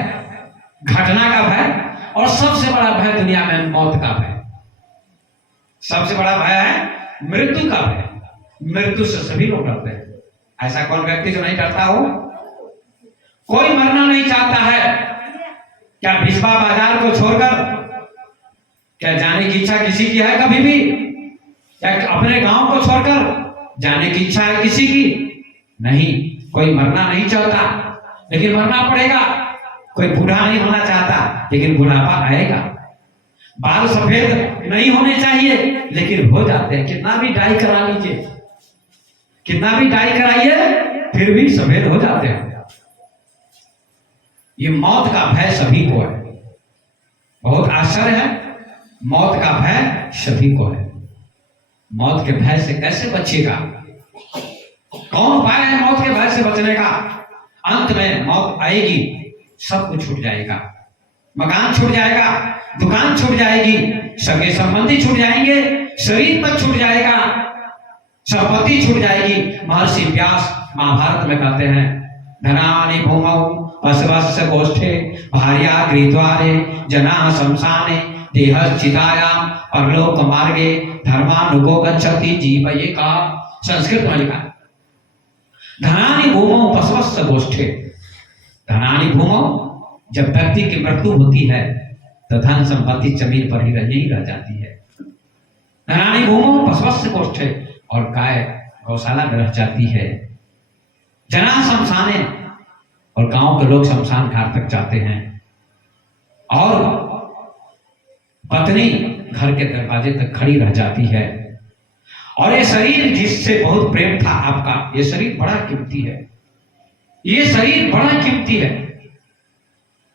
घटना का भय, और सबसे बड़ा भय दुनिया में मौत का भय। सबसे बड़ा भय है मृत्यु का भय। मृत्यु से सभी लोग डरते हैं। ऐसा कौन व्यक्ति जो नहीं डरता हो? कोई मरना नहीं चाहता है। क्या भिस्बा बाजार को छोड़कर क्या जाने की इच्छा किसी की है कभी भी? क्या अपने गांव को छोड़कर जाने की इच्छा है किसी की? नहीं, कोई मरना नहीं चाहता, लेकिन मरना पड़ेगा। कोई बूढ़ा नहीं होना चाहता, लेकिन बुढ़ापा आएगा। बाल सफेद नहीं होने चाहिए, लेकिन हो जाते हैं। कितना भी डाई करा लीजिए, कितना भी डाई कराइए, फिर भी सफेद हो जाते हैं। ये मौत का भय सभी को है। बहुत आश्चर्य है, मौत का भय सभी को है। मौत के भय से कैसे बचेगा? कौन उपाय है मौत के भय से बचने का? अंत में मौत आएगी, सब कुछ छूट जाएगा। मकान छूट जाएगा, दुकान छूट जाएगी, सगे संबंधी छूट जाएंगे, शरीर पर छूट जाएगा, संपत्ति छूट जाएगी। महर्षि व्यास महाभारत में कहते हैं, धनानि भूमौ वसवस्य गोष्ठे भार्या गृहीत्वारे जना शमशाने देहश्चितायां परलोक मार्गे धर्मानुगो गच्छति जीव। ये कहा, संस्कृत में लिखा, धनानि भूमौ वसवस्य गोष्ठे। धनानि भूमौ, जब व्यक्ति की मृत्यु होती है तो धन संपत्ति जमीन पर ही रह जाती है। धनानि भूमौ वसवस्य गोष्ठे, और गाय गौशाला में रह जाती है। जना शमशाने, और गांव के लोग शमशान घाट तक जाते हैं। और पत्नी घर के दरवाजे तक खड़ी रह जाती है। और ये शरीर जिससे बहुत प्रेम था आपका, ये शरीर बड़ा कीमती है। ये शरीर बड़ा कीमती है।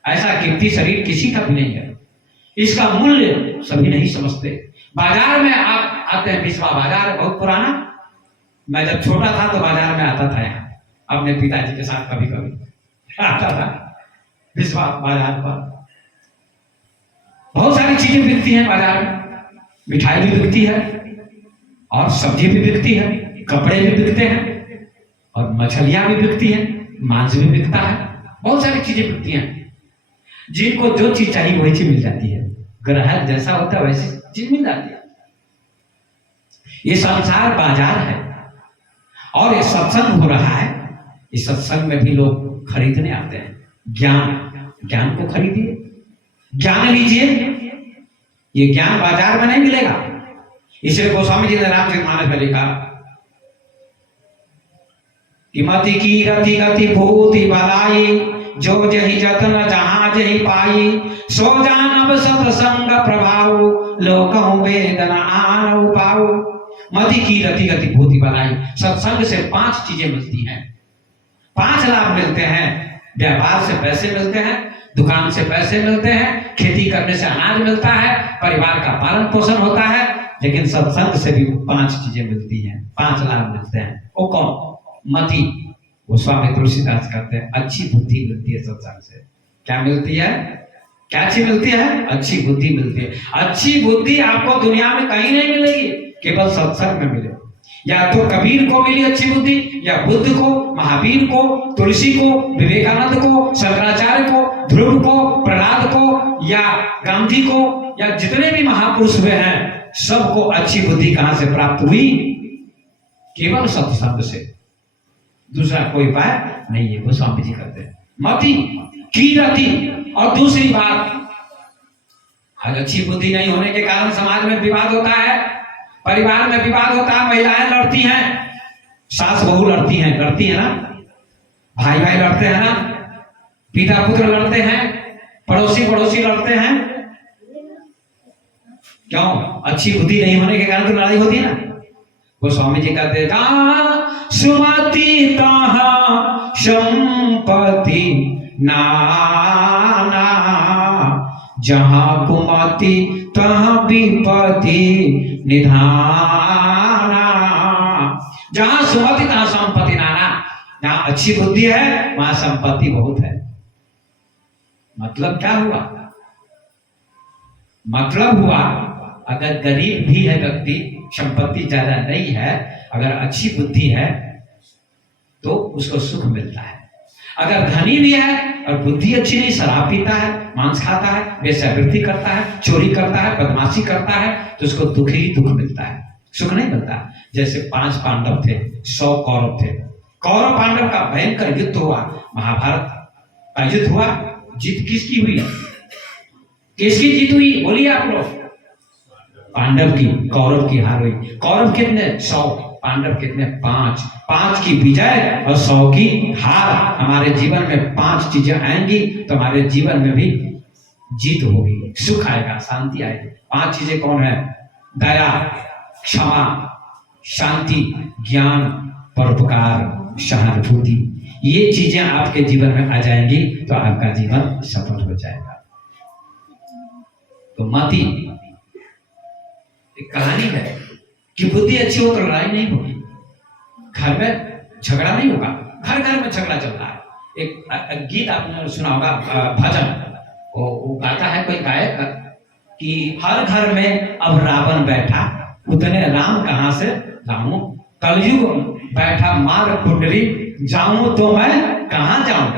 ऐसा कीमती शरीर किसी का भी नहीं है। इसका मूल्य सभी नहीं समझते। बाजार में आप आते हैं, भिस्बा बाजार बहुत पुराना। मैं जब छोटा था तो बाजार में आता था, यहाँ अपने पिताजी के साथ कभी कभी आता था भिस्बा बाजार पर। बहुत सारी चीजें बिकती हैं बाजार में। मिठाई भी बिकती है, और सब्जी भी बिकती है, कपड़े भी बिकते हैं, और मछलियां भी बिकती हैं, मांस भी बिकता है। बहुत सारी चीजें बिकती हैं। जिनको जो चीज चाहिए वही चीज मिल जाती है। ग्राहक जैसा होता है वैसी चीज मिल जाती है। ये संसार बाजार है, और ये सत्संग हो रहा है। इस सत्संग में भी लोग खरीदने आते हैं। ज्ञान को खरीदिए, ज्ञान लीजिए। ये ज्ञान बाजार में नहीं मिलेगा। इसलिए गोस्वामी जी ने रामचरितमानस में लिखा कि मति की रति गति भूति बलाई, जो जही जतन जहां जही पाई, सो जानब सत्संग प्रभाव, लोकहु वेदन आन पाऊ। मति की रति गति भूति बलाई, सत्संग से 5 चीजें मिलती हैं। 5 लाभ मिलते हैं। व्यापार से पैसे मिलते हैं, दुकान से पैसे मिलते हैं, खेती करने से अनाज मिलता है, परिवार का पालन पोषण होता है। लेकिन सत्संग से भी 5 चीजें मिलती हैं, 5 लाभ मिलते हैं। वो कौन? मति, वो स्वामी तुलसीदास कहते हैं, अच्छी बुद्धि मिलती है सत्संग से। क्या मिलती है? क्या चीज मिलती है? अच्छी बुद्धि मिलती है। अच्छी बुद्धि आपको दुनिया में कहीं नहीं मिलेगी, केवल सत्संग में मिले। या तो कबीर को मिली अच्छी बुद्धि, या बुद्ध को, महावीर को, तुलसी को, विवेकानंद को, शंकराचार्य को, ध्रुव को, प्रहलाद को, या गांधी को, या जितने भी महापुरुष हुए हैं, सबको अच्छी बुद्धि कहां से प्राप्त हुई? केवल सत्संग से। दूसरा कोई उपाय नहीं है। वो स्वामी जी कहते हैं मति की रति। और दूसरी बात, आज अच्छी बुद्धि नहीं होने के कारण समाज में विवाद होता है, परिवार में विवाद होता है, महिलाएं लड़ती हैं, सास बहू लड़ती हैं ना, भाई भाई लड़ते हैं ना, पिता पुत्र लड़ते हैं, पड़ोसी लड़ते हैं। क्यों? अच्छी बुद्धि नहीं होने के कारण तो लड़ाई होती है ना। वो स्वामी जी कहते हैं, सुमति तहाँ संपत्ति नाना, जहां कुमति तहाँ विपत्ति निधाना। जहां सुमति तहाँ संपत्ति नाना। जहां अच्छी बुद्धि है वहां संपत्ति बहुत है। मतलब क्या हुआ? मतलब हुआ, अगर गरीब भी है व्यक्ति संपत्ति ज्यादा नहीं है, अगर अच्छी बुद्धि है तो उसको सुख मिलता है। अगर धनी भी है और बुद्धि अच्छी नहीं, शराब पीता है, मांस खाता है, वेश्यावृत्ति करता है, चोरी करता है, बदमाशी करता है, तो उसको दुख ही दुख मिलता है, सुख नहीं मिलता। जैसे 5 पांडव थे, 100 कौरव थे। कौरव पांडव का भयंकर युद्ध हुआ, महाभारत का युद्ध हुआ। जीत किसकी हुई? किसकी जीत हुई? बोलिए आप लोग। पांडव की, कौरव की हार हुई। कौरव कितने? 100, पांडव कितने? 5। 5 की विजय और 100 की हार। हमारे जीवन में 5 चीजें आएंगी तो हमारे जीवन में भी जीत होगी, सुख आएगा, शांति आएगी। 5 चीजें कौन है? दया, क्षमा, शांति, ज्ञान, परोपकार, सहानुभूति। ये चीजें आपके जीवन में आ जाएंगी तो आपका जीवन सफल हो जाएगा। तो मति एक कहानी है कि बुद्धि अच्छी हो तो लड़ाई नहीं होगी, घर में झगड़ा नहीं होगा। घर घर में झगड़ा चलता है। एक गीत आपने सुना होगा, भजन, वो गाता है कोई गायक कि हर घर में अब रावण बैठा, उतने राम कहां से लाऊं, कलयुग बैठा मार कुंडली, जाऊं तो मैं कहां जाऊं।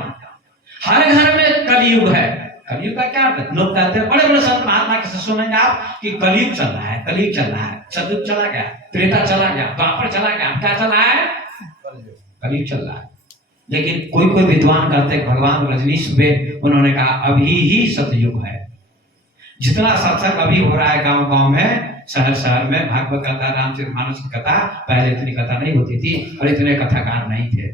हर घर में कलयुग है। कलयुग का क्या अर्थ? लोग कहते हैं, बड़े बड़े संत महात्मा के सुनेंगे आप कि कलयुग चल रहा है, कलयुग चल रहा है, सतयुग चला गया, त्रेता चला गया, द्वापर चला गया, क्या चल रहा है? कलयुग चल रहा है। लेकिन कोई कोई विद्वान कहते हैं, भगवान रजनीश में उन्होंने कहा अभी ही सतयुग है। जितना सत्संग अभी हो रहा है गांव गांव में, शहर शहर में, भागवत कथा, रामचरितमानस की कथा, पहले इतनी कथा नहीं होती थी और इतने कथाकार नहीं थे,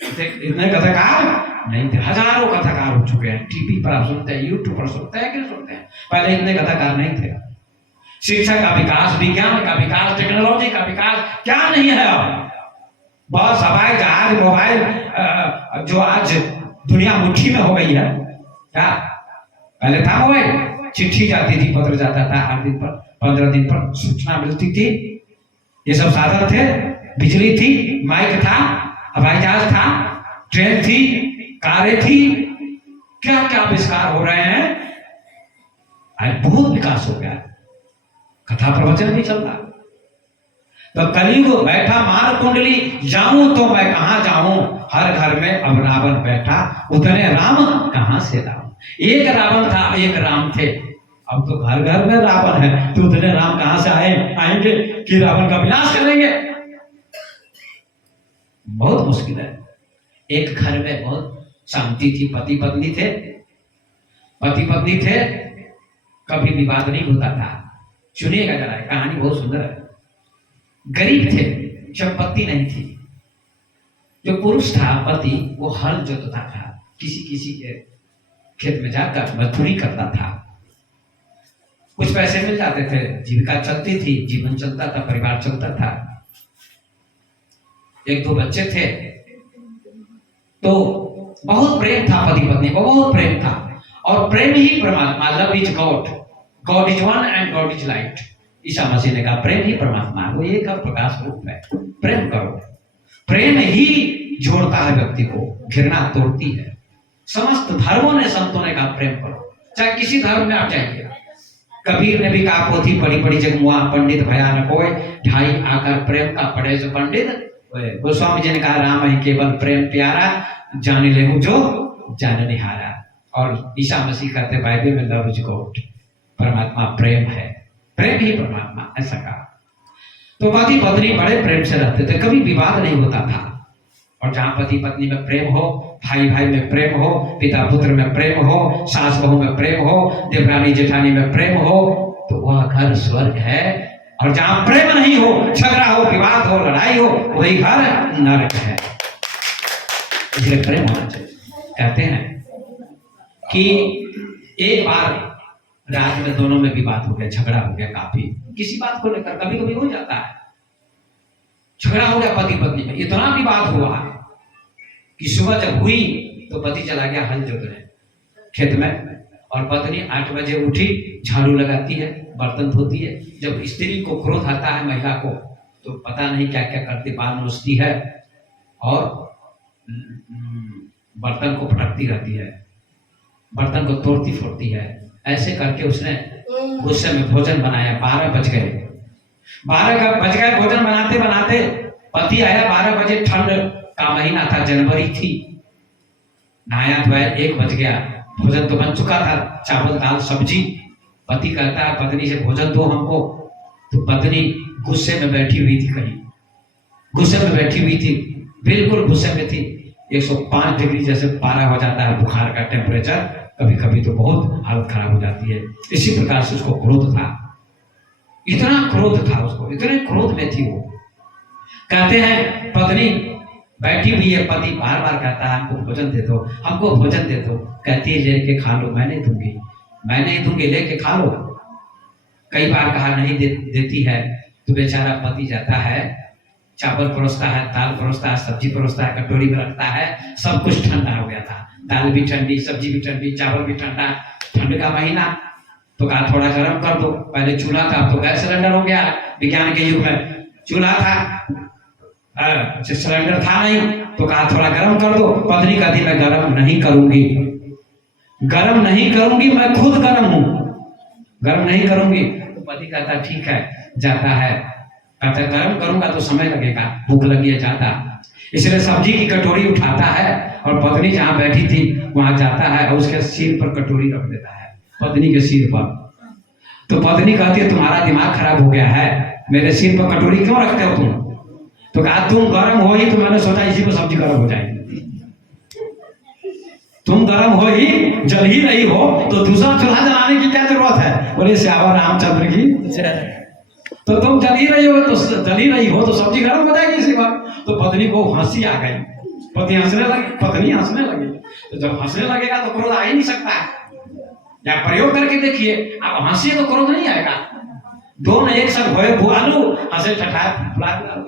इतने कथाकार नहीं थे। हजारों कथाकार हो चुके हैं। टीवी पर आप सुनते हैं, यूट्यूब पर सुनते हैं, क्या सुनते हैं? पहले इतने कथाकार नहीं थे। शिक्षा का विकास, विज्ञान का विकास, टेक्नोलॉजी का विकास क्या नहीं है अब। बस, हवाई जहाज, मोबाइल, जो आज दुनिया मुट्ठी में हो गई है, क्या पहले था? मोबाइल, चिट्ठी जाती थी, पत्र जाता था, 8 दिन पर, 15 दिन पर सूचना मिलती थी। ये सब साधन थे। बिजली थी, माइक था, हवाई जहाज था, ट्रेन थी, कारें थी, क्या क्या आविष्कार हो रहे हैं। आज बहुत विकास हो गया। कथा प्रवचन भी चल रहा। तो कलयुग बैठा मार कुंडली, जाऊं तो मैं कहां जाऊं। हर घर में अब रावण बैठा, उतने राम कहां से लाऊं। एक रावण था, एक राम थे। अब तो घर घर में रावण है, तो उतने राम कहां से आएंगे कि रावण का विनाश करेंगे? बहुत मुश्किल है। एक घर में बहुत शांति थी, पति पत्नी थे, पति पत्नी थे, कभी विवाद नहीं होता था। सुनिएगा जरा, कहानी बहुत सुंदर है। गरीब थे, संपत्ति नहीं थी। जो पुरुष था, पति, वो हल जोतता था, किसी किसी के खेत में जाकर मजदूरी करता था। कुछ पैसे मिल जाते थे, जीविका चलती थी, जीवन चलता था, परिवार चलता था। 1-2 बच्चे थे, तो बहुत प्रेम था, पति पत्नी को बहुत प्रेम था। और प्रेम ही परमात्मा, love is God, God is one and God is light. ईसा मसीह ने कहा प्रेम ही परमात्मा, वो एक प्रकाश रूप है। प्रेम करो, प्रेम ही जोड़ता है व्यक्ति को, घृणा तोड़ती है। समस्त धर्मों ने, संतों ने कहा प्रेम करो, चाहे किसी धर्म में आप जाइए। कबीर ने भी कहा पोथी पढ़ी पढ़ी जगमुआ पंडित भयानक होए, ढाई आकर प्रेम का पढ़े जो पंडित। गोस्वामी जी ने कहा राम है केवल प्रेम प्यारा, जाने ले जो जाने निहारा। और ईसा मसीह कहते बाइबल में लव इज गॉड, परमात्मा प्रेम है, प्रेम ही परमात्मा, ऐसा कहा। तो पति पत्नी बड़े प्रेम से रहते थे, कभी विवाद नहीं होता था। और जहां पति पत्नी में प्रेम हो, भाई भाई में प्रेम हो, पिता पुत्र में प्रेम हो, सास बहू में प्रेम हो, देवरानी जेठानी में प्रेम हो, तो वह घर स्वर्ग है। और जहां प्रेम नहीं हो, झगड़ा हो, विवाद हो, लड़ाई हो, वही घर नरक है। इसलिए प्रेम होना चाहिए। कहते हैं कि एक बार रात में दोनों में विवाद हो गया, झगड़ा हो गया काफी, किसी बात को लेकर, कभी कभी हो जाता है, झगड़ा हो गया पति पत्नी में। इतना विवाद हुआ कि सुबह जब हुई तो पति चला गया हल जोतने खेत में, और पत्नी 8 बजे उठी, झाड़ू लगाती है, बर्तन धोती है। जब स्त्री को क्रोध आता है, महिला को, तो पता नहीं क्या क्या करती, बाल नोचती है और बर्तन को पटकती रहती है, बर्तन को तोड़ती फोड़ती है। ऐसे करके उसने गुस्से में भोजन बनाया। 12 बज गए, 12 बज गए भोजन बनाते बनाते, पति आया 12 बजे, ठंड का महीना था, जनवरी थी। नहाया धोया 1 बज गया, भोजन तो बन चुका था, चावल दाल सब्जी। पति कहता है पत्नी से भोजन दो हमको। तो पत्नी गुस्से में बैठी हुई थी, कहीं गुस्से में बैठी हुई थी, बिल्कुल गुस्से में थी। 105 डिग्री जैसे पारा हो जाता है बुखार का टेम्परेचर, कभी कभी तो बहुत हालत खराब हो जाती है। इसी प्रकार से उसको क्रोध था, इतना क्रोध था उसको, इतने क्रोध में थी वो। कहते हैं पत्नी बैठी हुई है, पति बार बार कहता है हमको भोजन दे दो, हमको भोजन दे दो। कहती है लेके खा लो, मैं नहीं दूंगी, मैं नहीं दूंगी, लेके खा लो। कई बार कहा नहीं देती है, तो बेचारा पति जाता है, चावल परोसता है, दाल परोसता है, सब्जी परोसता है, कटोरी में रखता है, सब कुछ ठंडा हो गया था, दाल भी ठंडी, सब्जी भी ठंडी, चावल भी ठंडा, ठंड का महीना। तो कहा थोड़ा गर्म कर दो। पहले चूल्हा था, अब तो गैस सिलेंडर हो गया, विज्ञान के युग में चूल्हा था, सिलेंडर था नहीं, तो कहा थोड़ा गर्म कर दो। पत्नी कहती मैं गर्म नहीं करूंगी, गर्म नहीं करूंगी, मैं खुद गर्म हूं, गर्म नहीं करूंगी। तो पति कहता ठीक है, जाता है, कहता गर्म करूंगा तो समय लगेगा, भूख लगी है ज्यादा, इसलिए सब्जी की कटोरी उठाता है और पत्नी जहां बैठी थी वहां जाता है और उसके सिर पर कटोरी रख देता है, पत्नी के सिर पर। तो पत्नी कहती है तुम्हारा दिमाग खराब हो गया है, मेरे सिर पर कटोरी क्यों रखते हो तुम? तो कहा तुम गर्म हो ही तो मैंने सोचा इसी पर सब्जी गर्म हो जाएगी, तुम गर्म हो ही, जल ही नहीं हो तो दूसरा चूल्हा जलाने की क्या जरूरत है? बोले श्यावर रामचंद्र की। तो तुम जल ही रही हो तो सब्जी गर्म हो जाएगी इसी बात। तो पत्नी को हंसी आ गई, पत्नी हंसने लगी। तो जब हंसने लगेगा तो क्रोध आ ही नहीं सकता है। या प्रयोग करके देखिए, आप हंसिए तो क्रोध नहीं आएगा। दोनों एक साथ भय भुआलू हंसे ठठाए,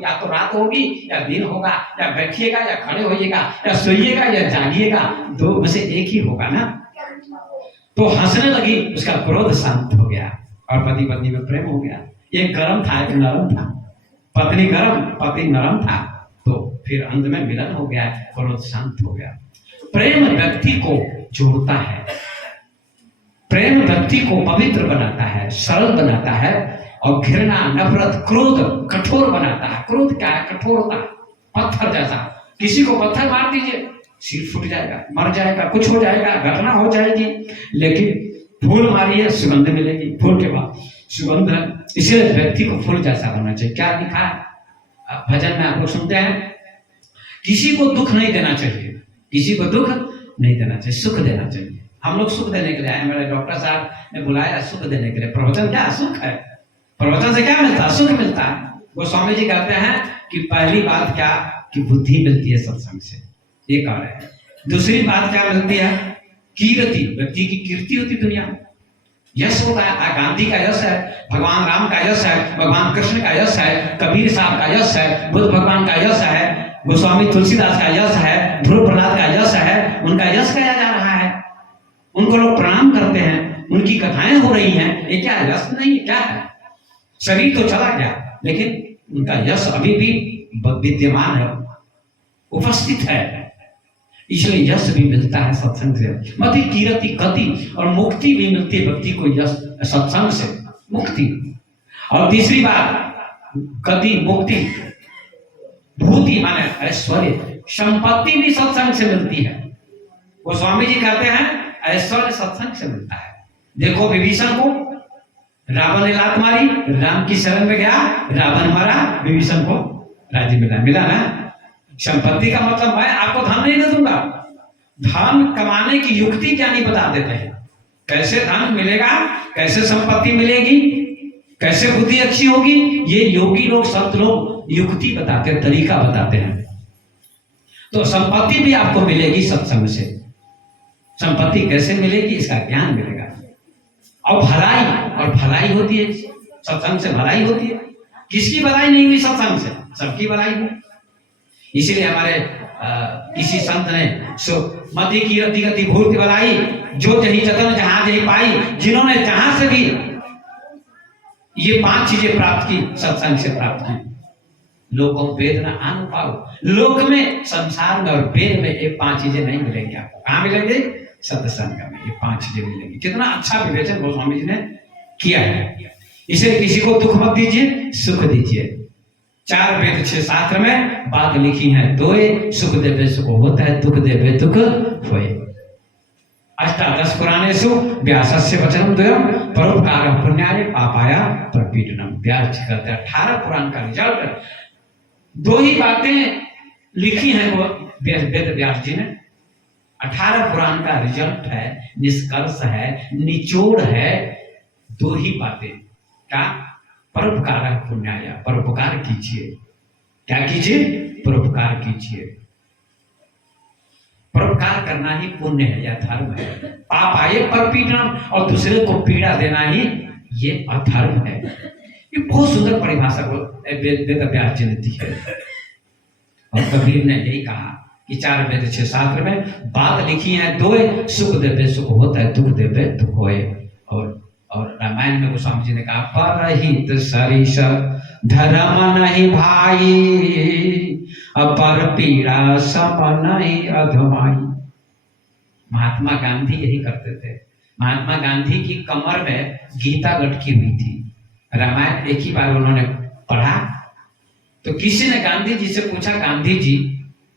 या तो रात होगी या दिन होगा, या बैठिएगा या खड़े होइएगा, या सोइएगा या जागिएगा, दो में से एक ही होगा ना। तो हंसने लगी, उसका क्रोध शांत हो गया और पति पत्नी में प्रेम हो गया। एक गर्म था एक नरम था, पत्नी गर्म पति नरम था, तो फिर अंत में मिलन हो गया, क्रोध शांत हो गया। प्रेम व्यक्ति को जोड़ता है, प्रेम व्यक्ति को पवित्र बनाता है, सरल बनाता है, और घृणा नफरत क्रोध कठोर बनाता है। क्रोध क्या है? कठोरता, पत्थर जैसा। किसी को पत्थर मार दीजिए, सिर फूट जाएगा, मर जाएगा, कुछ हो जाएगा, घटना हो जाएगी। लेकिन फूल मारिए, सुगंध मिलेगी, फूल के बाद सुगंध। इसलिए व्यक्ति को फूल जैसा होना चाहिए। क्या लिखा है भजन में आप लोग सुनते हैं? किसी को दुख नहीं देना चाहिए, किसी को दुख नहीं देना चाहिए, सुख देना चाहिए। हम लोग सुख देने के लिए आए, मेरे डॉक्टर साहब ने बुलाया सुख देने के लिए। प्रवचन क्या सुख है? प्रवचन से क्या मिलता है? सुख मिलता है। गोस्वामी जी कहते हैं कि पहली बात क्या कि बुद्धि मिलती है सत्संग से, ये कह रहे हैं। दूसरी बात क्या मिलती है? कीर्ति, व्यक्ति की कीर्ति होती दुनिया में, यश होता है। गांधी का यश है, भगवान राम का यश है, भगवान कृष्ण का यश है, कबीर साहब का यश है, बुद्ध भगवान का यश है, गोस्वामी तुलसीदास का यश है, ध्रुव प्रहलाद का यश है। उनका यश गाया जा रहा है, उनको लोग प्रणाम करते हैं, उनकी कथाएं हो रही हैं। ये क्या यश नहीं, क्या है? शरीर तो चला गया लेकिन उनका यश अभी भी विद्यमान है, उपस्थित है। इसलिए यश भी मिलता है सत्संग से। मति कीर्ति गति और मुक्ति भी मिलती है व्यक्ति को यश सत्संग से, मुक्ति। और तीसरी बात गति मुक्ति, भूति माने ऐश्वर्य, संपत्ति भी सत्संग से मिलती है। वो स्वामी जी कहते हैं ऐश्वर्य सत्संग से मिलता है। देखो विभीषण को रावण ने लात मारी, राम की शरण में गया, रावण मरा, विभीषण को राज्य मिला। मिला ना? संपत्ति का मतलब मैं आपको धन नहीं दे दूंगा। धन कमाने की युक्ति क्या नहीं बता देते हैं, कैसे धन मिलेगा, कैसे संपत्ति मिलेगी, कैसे बुद्धि अच्छी होगी, ये योगी लोग संत लोग युक्ति बताते हैं, तरीका बताते हैं। तो संपत्ति भी आपको मिलेगी सत्संग से। संपत्ति कैसे मिलेगी, इसका ज्ञान मिलेगा। और भलाई होती है सत्संग से, भलाई होती है। किसकी भलाई नहीं हुई सत्संग से? सबकी भलाई हुई। इसलिए हमारे किसी संत ने मति कीर्ति गति भूति भलाई जो जही जतन जहां जही पाई, जिन्होंने जहां से भी ये 5 चीजें प्राप्त की सत्संग से प्राप्त की। लोकों वेद न आन पाओ, लोक में संसार में और वेद में ये 5 चीजें नहीं मिलेंगी आपको। कहां मिलेंगे? सत्संग में ये 5 चीजें मिलेंगी। कितना अच्छा विवेचन गोस्वामी जी ने किया है। इसलिए किसी को दुख मत दीजिए, सुख दीजिए। 4 वेद 6 शास्त्र में बात लिखी है, दोए सुख देवे सुख होता है, दुख देवे दुख होए। अष्टादश पुराणेषु व्यासस्य वचनम द्वयम परोपकारः पुण्याय पापाय प्रपीडनम। व्यास जी कहते हैं 18 पुराण का रिजल्ट 2 ही बातें लिखी हैं वो वेद व्यास जी ने। 18 पुराण का रिजल्ट है, निष्कर्ष है, निचोड़ है 2 ही बातें। क्या? परोपकारः पुण्याय, परोपकार कीजिए। क्या कीजिए? परोपकार कीजिए। परोपकार करना ही पुण्य है या धर्म है। पाप आए परपीडनम, और दूसरे को पीड़ा देना ही ये अधर्म है। ये बहुत सुंदर परिभाषा वेद व्यास जी ने दी है। और कबीर ने यही कहा कि 4 वेद 6 शास्त्र में बात लिखी है, दोए सुख देवे सुख होता है, दुख देवे दुख होए। और रामायण में गोस्वामी जी ने कहा, परहित सरिस धर्म नहीं भाई, अपर पीड़ा सम नहीं अधमाई। महात्मा गांधी यही करते थे। महात्मा गांधी की कमर में गीता लटकी हुई थी। रामायण एक ही बार उन्होंने पढ़ा तो किसी ने गांधी जी से पूछा, गांधी जी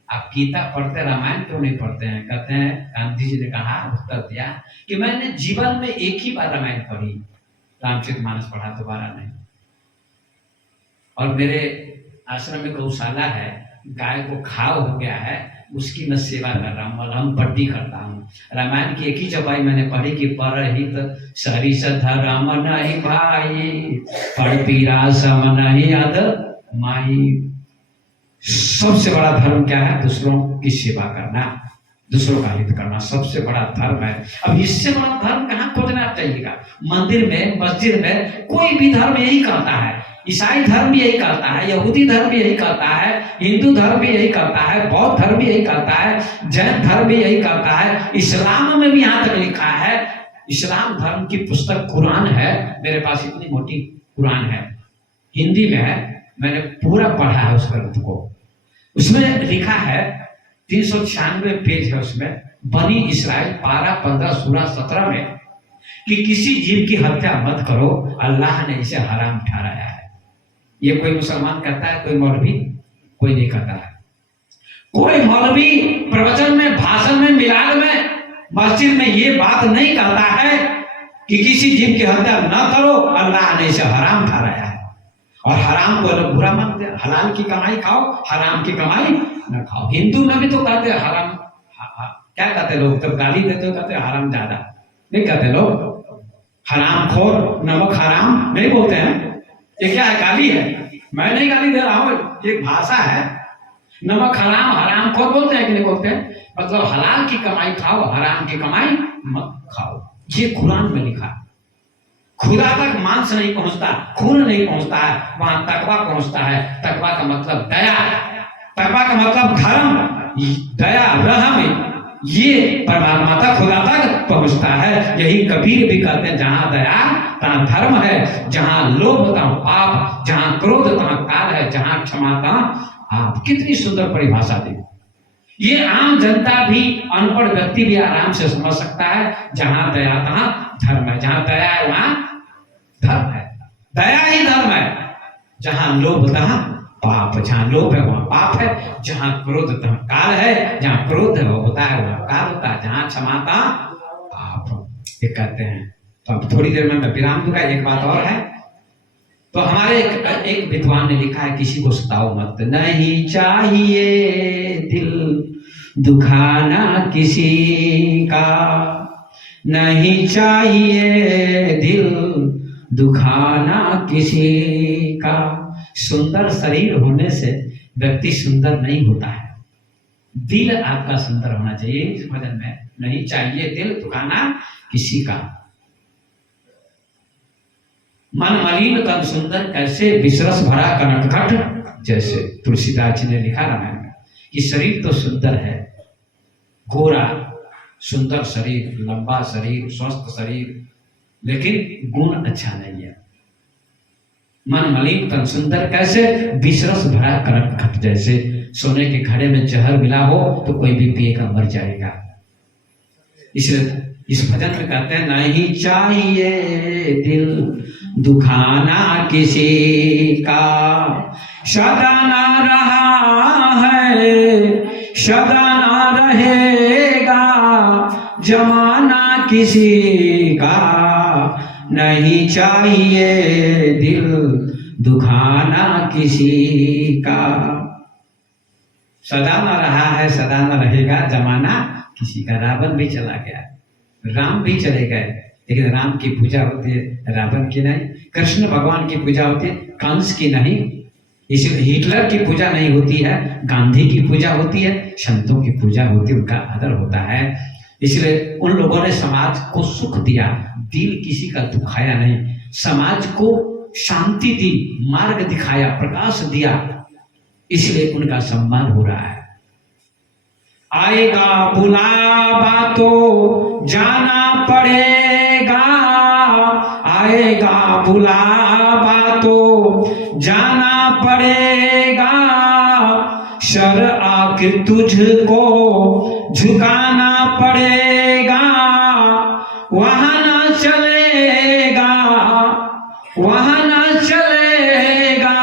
आप गीता पढ़ते रामायण क्यों नहीं पढ़ते हैं? कहते हैं, गांधी जी ने कहा, उत्तर दिया कि मैंने जीवन में एक ही बार रामायण पढ़ी, रामचरितमानस पढ़ा, दोबारा नहीं। और मेरे आश्रम में गौशाला है, गाय को घाव हो गया है, उसकी मैं सेवा कर रहा हूँ, मलहम पट्टी करता हूँ। रामायण की एक ही चौपाई मैंने पढ़ी कि परहित सरिस धर्म नहीं भाई, पर पीड़ा सम नहीं अधमाई। सबसे बड़ा धर्म क्या है? दूसरों की सेवा करना, दूसरों का हित करना सबसे बड़ा धर्म है। अब इससे बड़ा धर्म कहाँ खोजना चाहिएगा? मंदिर में, मस्जिद में कोई भी धर्म यही करता है। ईसाई धर्म भी यही करता है, यहूदी धर्म भी यही करता है, हिंदू धर्म भी यही करता है, बौद्ध धर्म भी यही करता है, जैन धर्म भी यही करता है, इस्लाम में भी यहाँ तक लिखा है। इस्लाम धर्म की पुस्तक कुरान है, मेरे पास इतनी मोटी कुरान है, हिंदी में है, मैंने पूरा पढ़ा है उस ग्रंथ को। उसमें लिखा है 396 पेज है उसमें, बनी इसराइल 12, 15, 16, 17 में कि किसी जीव की हत्या मत करो, अल्लाह ने इसे हराम ठहराया है। ये कोई मुसलमान कहता है, कोई मौलवी कोई नहीं कहता है। कोई मौलवी प्रवचन में, भाषण में, मिलाद में, मस्जिद में ये बात नहीं कहता है कि किसी जीव की हत्या न करो, अल्लाह ने इसे हराम ठहराया है। और हराम को लोग बुरा मानते हैं, हलाल की कमाई खाओ, हराम की कमाई न खाओ। हिंदू में भी तो कहते हैं हराम, क्या कहते हैं लोग? जब गाली देते हो कहते हैं हराम ज्यादा, नहीं कहते लोग? हराम खोर, नमक हराम नहीं बोलते हैं। ये क्या है? गाली है? मैं नहीं गाली दे रहा हूँ, एक भाषा है। नमक हराम, हराम खोर बोलते हैं कि नहीं बोलते हैं? मतलब हलाल की कमाई खाओ, हराम की कमाई मत खाओ। ये कुरान में लिखा। खुदा तक मांस नहीं पहुंचता, खून नहीं पहुंचता है, वहां तकवा पहुंचता है। तकवा का मतलब दया, तकवा का मतलब धर्म, दया, रहम, ये परमात्मा तक, खुदा तक पहुंचता है। यही कबीर भी कहते हैं, जहां दया तहां धर्म है, जहां लोभ तहां पाप, जहां क्रोध तहां काल है, जहां क्षमा तहां आप। कितनी सुंदर परिभाषा दी। ये आम जनता भी, अनपढ़ व्यक्ति भी आराम से समझ सकता है। जहां दया तहां धर्म है, जहां दया है वहां धर्म है, दया ही धर्म है। जहां लोभ तहां पाप, जहां लोभ है वहां पाप है, जहां क्रोध तहां काल है, जहां क्रोध है वो होता है वहां काल होता है, जहां क्षमा तहां पाप, ये कहते हैं। तो अब थोड़ी देर में मैं विराम दूंगा। एक बात और है, तो हमारे एक विद्वान ने लिखा है, किसी को सताओ मत, नहीं चाहिए दिल दुखाना किसी का, नहीं चाहिए दिल दुखाना किसी का। सुंदर शरीर होने से व्यक्ति सुंदर नहीं होता है, दिल आपका सुंदर होना चाहिए। इस भजन में नहीं चाहिए दिल दुखाना किसी का। मन मलिन तन सुंदर कैसे, विश्रस भरा कनकघट जैसे। तुलसीदास जी ने लिखा रामायण में कि शरीर तो सुंदर है, गोरा सुंदर शरीर, लंबा शरीर, स्वस्थ शरीर, लेकिन गुण अच्छा नहीं है। मन मलिन तन सुंदर कैसे, विश्रस भरा कनकघट जैसे। सोने के घड़े में जहर मिला हो तो कोई भी पिएगा मर जाएगा। इसलिए इस भजन में कहते हैं, नहीं चाहिए दिल दुखाना किसी का, सदा ना रहा है सदा ना रहेगा, जमाना किसी का, नहीं चाहिए दिल दुखाना किसी का। सदा न रहा है सदा न रहेगा, जमाना किसी का। रावण भी चला गया, राम भी चले गए, लेकिन राम की पूजा होती है रावण की नहीं, कृष्ण भगवान की पूजा होती है कंस की नहीं, इसलिए हिटलर की पूजा नहीं होती है, गांधी की पूजा होती है, संतों की पूजा होती है, उनका आदर होता है। इसलिए उन लोगों ने समाज को सुख दिया, दिल किसी का दुखाया नहीं, समाज को शांति दी, मार्ग दिखाया, प्रकाश दिया, इसलिए उनका सम्मान हो रहा है। आएगा बुलावा तो जाना पड़ेगा, आएगा बुलावा तो जाना पड़ेगा, सर आकर तुझको झुकाना पड़ेगा, वहां ना चलेगा वहां ना चलेगा,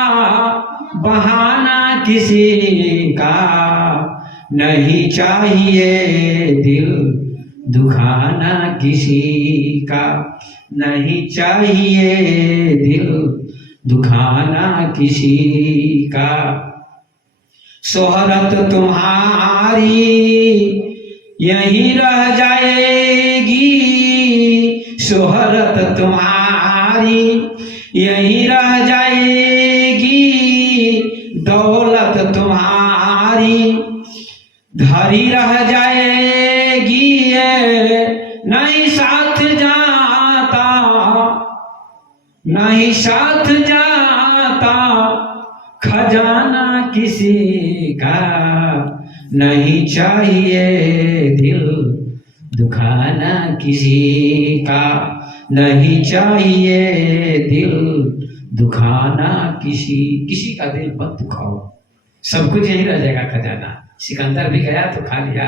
बहाना किसी का, नहीं चाहिए दिल दुखाना किसी का, नहीं चाहिए दिल दुखाना किसी का। शोहरत तुम्हारी यहीं रह जाएगी, शोहरत तुम्हारी यहीं रह जाएगी, दौलत तुम्हारी धरी रह जाएगी, नहीं साथ जाता नहीं साथ जाता, खजाना किसी का, नहीं चाहिए दिल दुखाना किसी का, नहीं चाहिए दिल दुखाना किसी का दिल मत दुखाओ, सब कुछ यही रह जाएगा खजाना। सिकंदर भी गया तो खा लिया,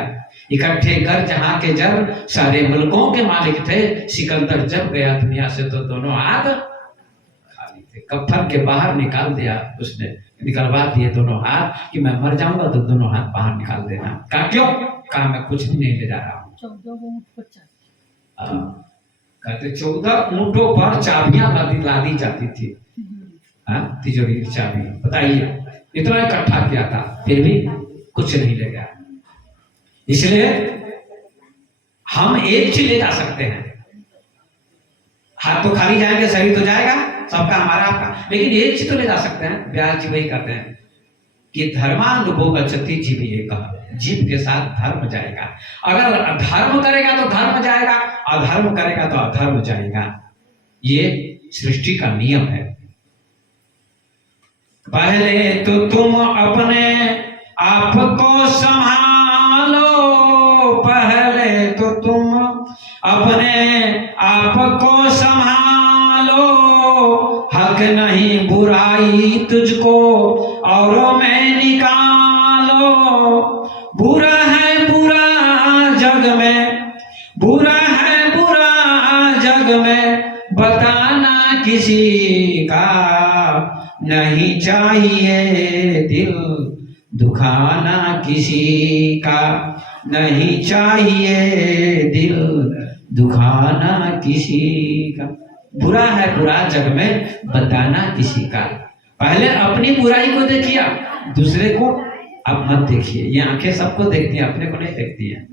इकट्ठे कर जहां के जब, सारे मुल्कों के मालिक थे, सिकंदर जब गया दुनिया से तो दोनों हाथ खाली थे, कफन के बाहर निकाल दिया उसने, निकलवा दिए दोनों हाथ कि मैं मर जाऊंगा तो दोनों हाथ बाहर निकाल देना। कहा क्यों? कहा मैं कुछ भी नहीं ले जा रहा हूँ। 14 ऊँट पर कहते 14 ऊँटों पर चाबियां लादी जाती थी, तिजोरी की चाबी। बताइए इतना इकट्ठा किया था, फिर भी कुछ नहीं ले गया। इसलिए हम एक चीज ले जा सकते हैं, हाथ तो खाली जाएंगे, शरीर तो जाएगा, सबका हमारा आपका, लेकिन एक चीज तो ले जा सकते हैं। व्यास जी वही कहते हैं कि धर्मानुभव गच्छति जीव एक, जीव के साथ धर्म जाएगा। अगर धर्म करेगा तो धर्म जाएगा, अधर्म करेगा तो अधर्म जाएगा, ये सृष्टि का नियम है। पहले तो तुम अपने आप को संभालो, पहले तो तुम अपने आप को संभालो, हक नहीं बुराई तुझको औरों में निकालो, बुरा है बुरा जग में, बुरा है बुरा जग में, बताना किसी का, नहीं चाहिए दिल दुखाना किसी का, नहीं चाहिए दिल दुखाना किसी का। बुरा है बुरा जग में, बताना किसी का। पहले अपनी बुराई को देखिए, दूसरे को अब मत देखिए। ये आंखें सबको देखती हैं, अपने को नहीं देखती है।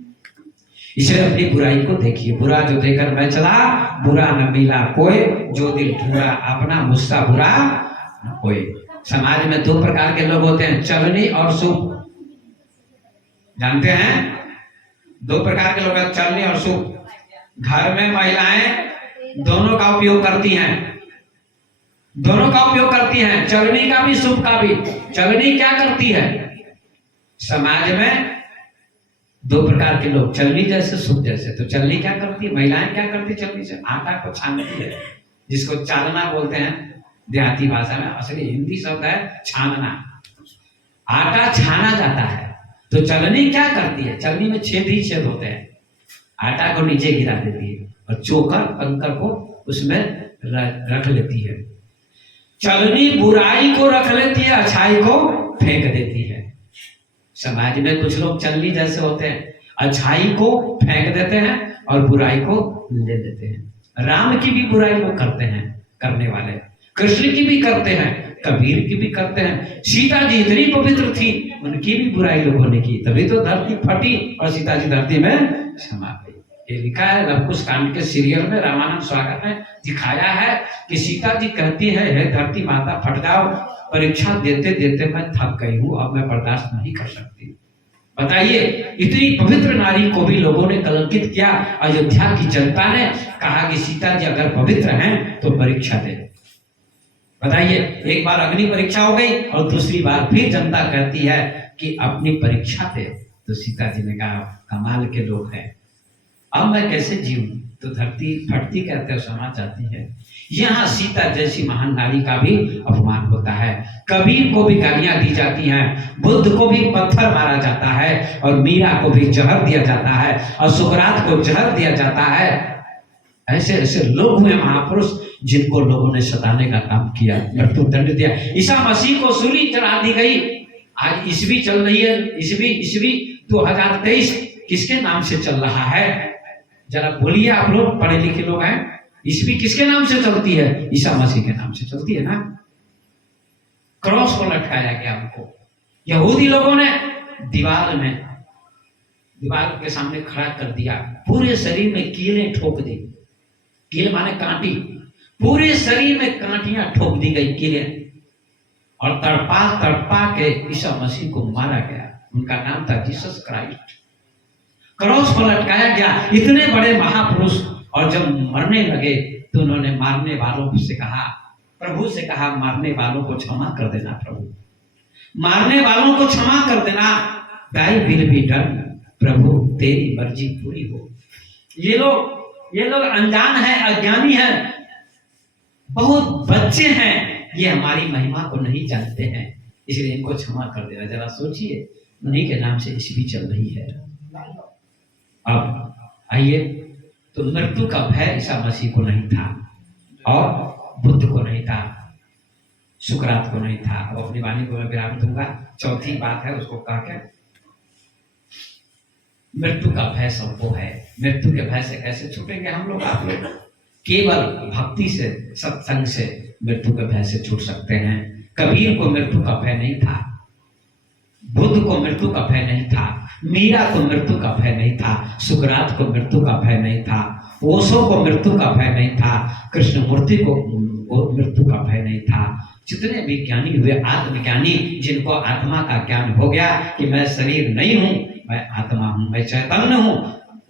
इसलिए अपनी बुराई को देखिए। बुरा जो देखकर मैं चला, बुरा न मिला कोई, जो दिल बुरा अपना मुझसा बुरा न कोई। समाज में 2 प्रकार के लोग होते हैं, चलनी और शुभ। जानते हैं 2 प्रकार के लोग हैं, चलनी और शुभ। घर में महिलाएं दोनों का उपयोग करती हैं, दोनों का उपयोग करती हैं, चलनी का भी शुभ का भी। चलनी क्या करती है? समाज में 2 प्रकार के लोग, चलनी जैसे शुभ जैसे। तो चलनी क्या करती है? महिलाएं क्या करती है चलनी से? आटा को छानती है, जिसको चालना बोलते हैं देहाती भाषा में। असली हिंदी शब्द है छानना। आटा छाना जाता है। तो चलनी क्या करती है? चलनी में छेद ही छेद होते हैं। आटा को नीचे गिरा देती है और चोकर कंकर को उसमें रख लेती है। चलनी बुराई को रख लेती है, अच्छाई को फेंक देती है। समाज में कुछ लोग चलनी जैसे होते हैं, अच्छाई को फेंक देते हैं और बुराई को ले लेते हैं। राम की भी बुराई वो करते हैं, करने वाले, कृष्ण की भी करते हैं, कबीर की भी करते हैं। सीता जी इतनी पवित्र थी, उनकी भी बुराई लोगों ने की, तभी तो धरती फटी और सीता जी धरती में समा गई। ये लिखा है लवकुश कांड के सीरियल में, रामानंद स्वागत में दिखाया है कि सीता जी कहती है, हे धरती माता फट जाओ, परीक्षा देते देते मैं थक गई हूँ, अब मैं बर्दाश्त नहीं कर सकती। बताइए, इतनी पवित्र नारी को भी लोगों ने कलंकित किया। अयोध्या की जनता ने कहा कि सीता जी अगर पवित्र हैं तो परीक्षा दे। बताइए, एक बार अग्नि परीक्षा हो गई और दूसरी बार फिर जनता कहती है कि अपनी परीक्षा दे। तो सीता जी ने कहा, कमाल के लोग हैं, अब मैं कैसे जीऊं? तो धरती फटती कहते हो, समा जाती है। यहाँ सीता जैसी महान नारी का भी अपमान होता है। कबीर को भी गालियां दी जाती हैं, बुद्ध को भी पत्थर मारा जाता है, और मीरा को भी जहर दिया जाता है, और सुकरात को जहर दिया जाता है। ऐसे ऐसे लोग हुए महापुरुष जिनको लोगों ने सताने का काम किया, मृत्यु दंड दिया। ईसा मसीह को सूली चढ़ा दी गई। आज ईसवी चल रही है, ईसवी 2023 किसके नाम से चल रहा है? जरा बोलिए, आप लोग पढ़े लिखे लोग हैं, ईसवी किसके नाम से चलती है? ईसा मसीह के नाम से चलती है ना। क्रॉस को लटकाया गया उनको। यहूदी लोगों ने दीवार के सामने खड़ा कर दिया, पूरे शरीर में कीलें ठोक दी। कील माने कांटी, पूरे शरीर में कांटियां ठोक दी गई, कीलें, और तड़पा तड़पा के ईसा मसीह को मारा गया। उनका नाम था जीसस क्राइस्ट। क्रॉस पर लटकाया गया। इतने बड़े महापुरुष, और जब मरने लगे तो उन्होंने मारने वालों से कहा, प्रभु से कहा, मारने वालों को क्षमा कर देना प्रभु, मारने वालों को क्षमा कर देना। दाई विल बी डन, प्रभु तेरी मर्जी पूरी हो। ये लोग अनजान हैं, अज्ञानी हैं, बहुत बच्चे हैं, ये हमारी महिमा को नहीं जानते हैं, इसलिए इनको क्षमा कर देना। जरा सोचिए, उन्हीं के नाम से ईसवी चल रही है। अब आइए, तो मृत्यु का भय ईसा मसीह को नहीं था, और बुद्ध को नहीं था, सुकरात को नहीं था। अब अपनी वाणी को मैं विराम दूंगा। चौथी बात है, उसको कह के, मृत्यु का भय सबको है। मृत्यु के भय से कैसे छूटेंगे हम लोग? आप लोग केवल भक्ति से, सत्संग से मृत्यु के भय से छूट सकते हैं। कबीर को मृत्यु का भय नहीं था, बुद्ध को मृत्यु का भय नहीं था, मीरा को मृत्यु का भय नहीं था, सुकरात को मृत्यु का भय नहीं था, ओशो को मृत्यु का भय नहीं था, कृष्णमूर्ति को मृत्यु का भय नहीं था। जितने भी ज्ञानी हुए, आत्मज्ञानी, जिनको आत्मा का ज्ञान हो गया कि मैं शरीर नहीं हूं, मैं आत्मा हूं, मैं चैतन्य हूं,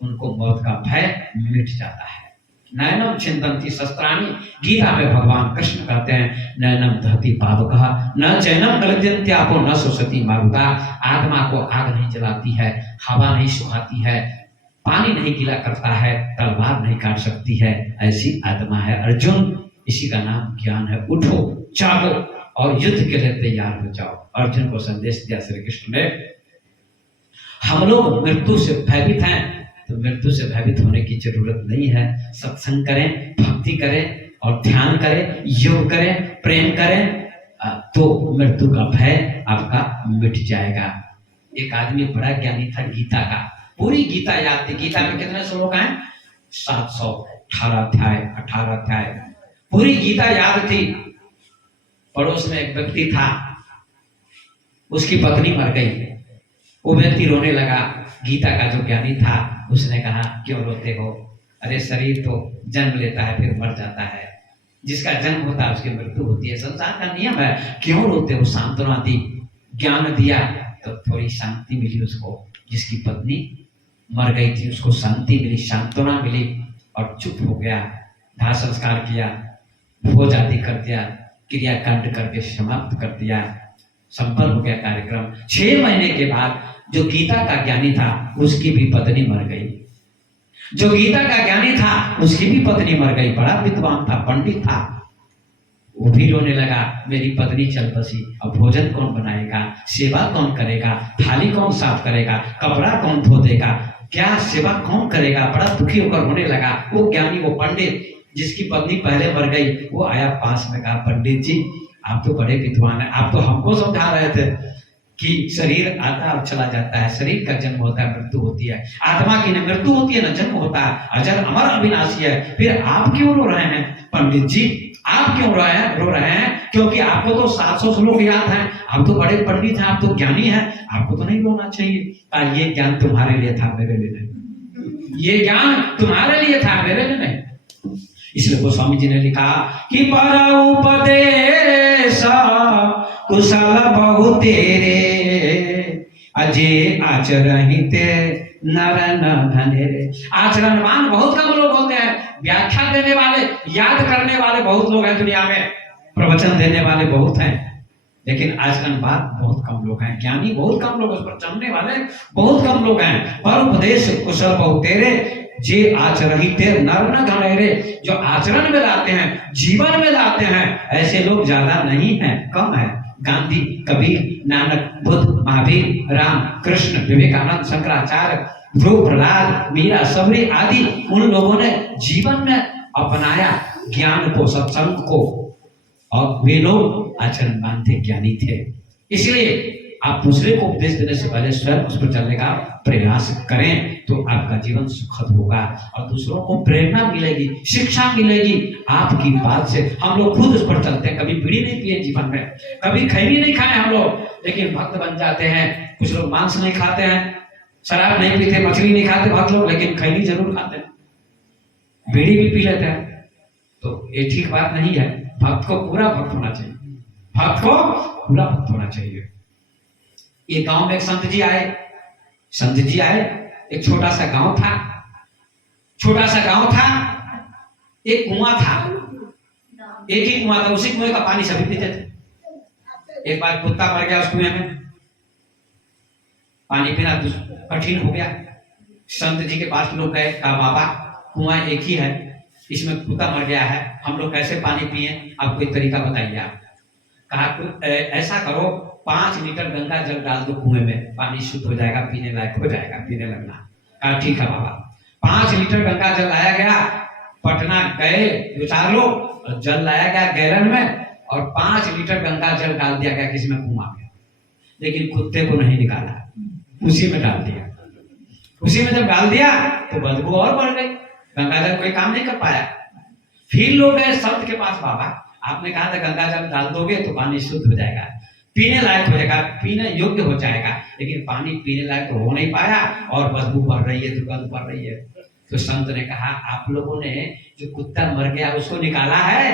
उनको मौत का भय मिट जाता है। नैनम छिन्दन्ति शस्त्राणि, गीता में भगवान कृष्ण कहते हैं, नैनम दहति पावकः न चैनम गलत्यन्त्यापो न शोषति मारुता। आत्मा को आग नहीं जलाती है, हवा नहीं सुखाती है, पानी नहीं गीला करता है, तलवार नहीं काट सकती है, ऐसी आत्मा है अर्जुन। इसी का नाम ज्ञान है। उठो, जागो और युद्ध के लिए तैयार हो जाओ। अर्जुन को संदेश दिया श्री कृष्ण ने। हम लोग मृत्यु से भयभीत हैं, तो मृत्यु से भयभीत होने की जरूरत नहीं है। सत्संग करें, भक्ति करें और ध्यान करें, योग करें, प्रेम करें, तो मृत्यु का भय आपका मिट जाएगा। एक आदमी बड़ा ज्ञानी था, गीता का पूरी गीता याद थी। गीता में कितने श्लोक हैं? 718 अध्याय, पूरी गीता याद थी। पड़ोस में एक व्यक्ति था, उसकी पत्नी मर गई। वो व्यक्ति रोने लगा। गीता का जो ज्ञानी था, उसने कहा, क्यों रोते हो? अरे शरीर तो जन्म लेता है फिर मर जाता है, जिसका जन्म होता है उसकी मृत्यु होती है, संसार का नियम है, क्यों रोते हो? सांत्वना दी, ज्ञान दिया, तो थोड़ी शांति मिली उसको। जिसकी पत्नी मर गई थी उसको शांति मिली, सांत्वना मिली, और चुप हो गया। दाह संस्कार किया, भोज आदि कर दिया, क्रियाकांड करके समाप्त कर दिया, संपन्न हो गया कार्यक्रम। 6 महीने के बाद जो गीता का ज्ञानी था, उसकी भी पत्नी मर गई। जो गीता का ज्ञानी था, उसकी भी पत्नी मर गई। बड़ा विद्वान था, पंडित था, वो भी रोने लगा, मेरी पत्नी चल बसी, अब भोजन कौन बनाएगा, सेवा कौन करेगा, थाली कौन साफ करेगा, कपड़ा कौन धो देगा, क्या सेवा कौन करेगा? बड़ा दुखी होकर रोने लगा। वो ज्ञानी, वो पंडित जिसकी पत्नी पहले मर गई, वो आया पास में, कहा पंडित जी आप तो बड़े विद्वान हैं, आप तो हमको समझा रहे थे कि शरीर आता और चला जाता है, शरीर का जन्म होता है, मृत्यु होती है, आत्मा की न मृत्यु होती है न जन्म होता है, अजर अमर अविनाशी है, फिर आप क्यों रो रहे हैं पंडित जी, आप क्यों रो रहे हैं? क्योंकि आपको तो 700 श्लोक याद हैं, आप तो बड़े पंडित हैं, आप तो ज्ञानी हैं, आपको तो नहीं रोना चाहिए। ये ज्ञान तुम्हारे लिए था, मेरे लिए नहीं। ये ज्ञान तुम्हारे लिए था, मेरे लिए नहीं। इसलिए गोस्वामी जी ने लिखा कि पर उपदेश कुशल बहु तेरे, अजे आचरणित नर न धनेरे। आचरणवान बहुत कम लोग होते हैं, व्याख्या देने वाले, याद करने वाले बहुत लोग हैं दुनिया में, प्रवचन देने वाले बहुत हैं, लेकिन आचरणवान बहुत कम लोग हैं, ज्ञानी बहुत कम लोग, उस पर चलने वाले बहुत कम लोग हैं। पर उपदेश कुशल बहु तेरे, जे आचरणित नर न धनेरे, जो आचरण में लाते हैं, जीवन में लाते हैं, ऐसे लोग ज्यादा नहीं हैं, कम है। गांधी, कबीर, नानक, बुद्ध, महावीर, राम, कृष्ण, विवेकानंद, शंकराचार्य, ध्रुव, प्रहलाद, मीरा, सबरी आदि, उन लोगों ने जीवन में अपनाया ज्ञान को, सत्संग को, और वे लोग आचरणवान थे, ज्ञानी थे। इसलिए आप दूसरे को उपदेश देने से पहले स्वयं उस पर चलने का प्रयास करें, तो आपका जीवन सुखद होगा और दूसरों को प्रेरणा मिलेगी, शिक्षा मिलेगी आपकी बात से। हम लोग खुद उस पर चलते हैं, कभी बीड़ी नहीं पिए जीवन में, कभी खैनी नहीं खाए हम लोग, लेकिन भक्त बन जाते हैं। कुछ लोग मांस नहीं खाते हैं, शराब नहीं पीते, मछली नहीं खाते भक्त लोग, लेकिन खैनी जरूर खाते हैं, बीड़ी भी पी लेते हैं। तो ये ठीक बात नहीं है। भक्त को पूरा भक्त होना चाहिए, भक्त को पूरा भक्त होना चाहिए। ये गांव में एक संत जी आए, एक छोटा सा गांव था, एक कुआं था, एक ही कुआं था, उसी कुएं का पानी सभी पीते थे। एक बार कुत्ता मर गया उस कुएं में, पानी पीना कठिन हो गया। संत जी के पास लोग गए, कहा बाबा कुआं एक ही है, इसमें कुत्ता मर गया है, हम लोग कैसे पानी पिए, आप कोई तरीका बताइए आप। कहा ऐसा करो, 5 लीटर गंगा जल डाल दो कुएं में, पानी शुद्ध हो जाएगा, पीने लायक हो जाएगा, पीने लगना। कहा ठीक है बाबा। 5 लीटर गंगा जल लाया गया, पटना गए 2-4 लोग, और जल लाया गया गैलन में, और 5 लीटर गंगा जल डाल दिया गया किसी में कुआं में, लेकिन कुत्ते को नहीं निकाला, उसी में डाल दिया। उसी में जब डाल दिया तो बदबू और बढ़ गई, गंगा जल कोई काम नहीं कर पाया। फिर लोग गए संत के पास, बाबा आपने कहा था गंगा जल डाल दोगे तो पानी शुद्ध हो जाएगा, पीने लायक हो जाएगा, पीने योग्य हो जाएगा, लेकिन पानी पीने लायक तो हो नहीं पाया और बदबू बढ़ रही है, दुर्गंध बढ़ रही है। तो संत ने कहा आप लोगों ने जो कुत्ता मर गया उसको निकाला है?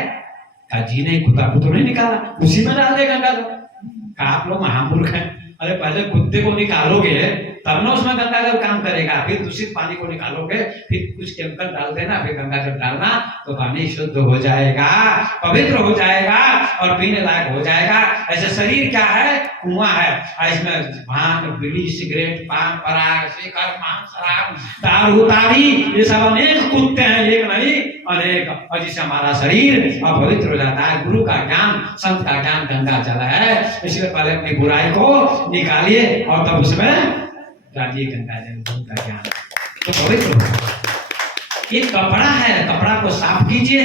कहा जी नहीं, कुत्ता को तो नहीं निकाला, उसी में डाल दे गंगा जल। कहा आप लोग महामूर्ख हैं, अरे पहले कुत्ते को निकालोगे तब ना उसमें गंगा जल काम करेगा, फिर दूषित पानी को निकालोगे, फिर कुछ केमिकल डाल देना, फिर गंगा जल डालना, तो पानी शुद्ध हो जाएगा, पवित्र हो जाएगा और पीने लायक हो जाएगा। ऐसे शरीर क्या है? कुआं है, इसमें भांग, बीड़ी, सिगरेट, पान, पराग, शिकर, पान, शराब, दारू, ताड़ी, ये सब अनेक कुत्ते हैं, एक नहीं अनेक। और जिससे हमारा शरीर अपवित्र हो जाता है। गुरु का ज्ञान, संत का ज्ञान गंगा जल है, इसलिए पहले अपनी बुराई को निकालिए और तब उसमें डालिए गंगा जल का ज्ञान, तो पवित्र होगा। ये कपड़ा है, कपड़ा को साफ कीजिए,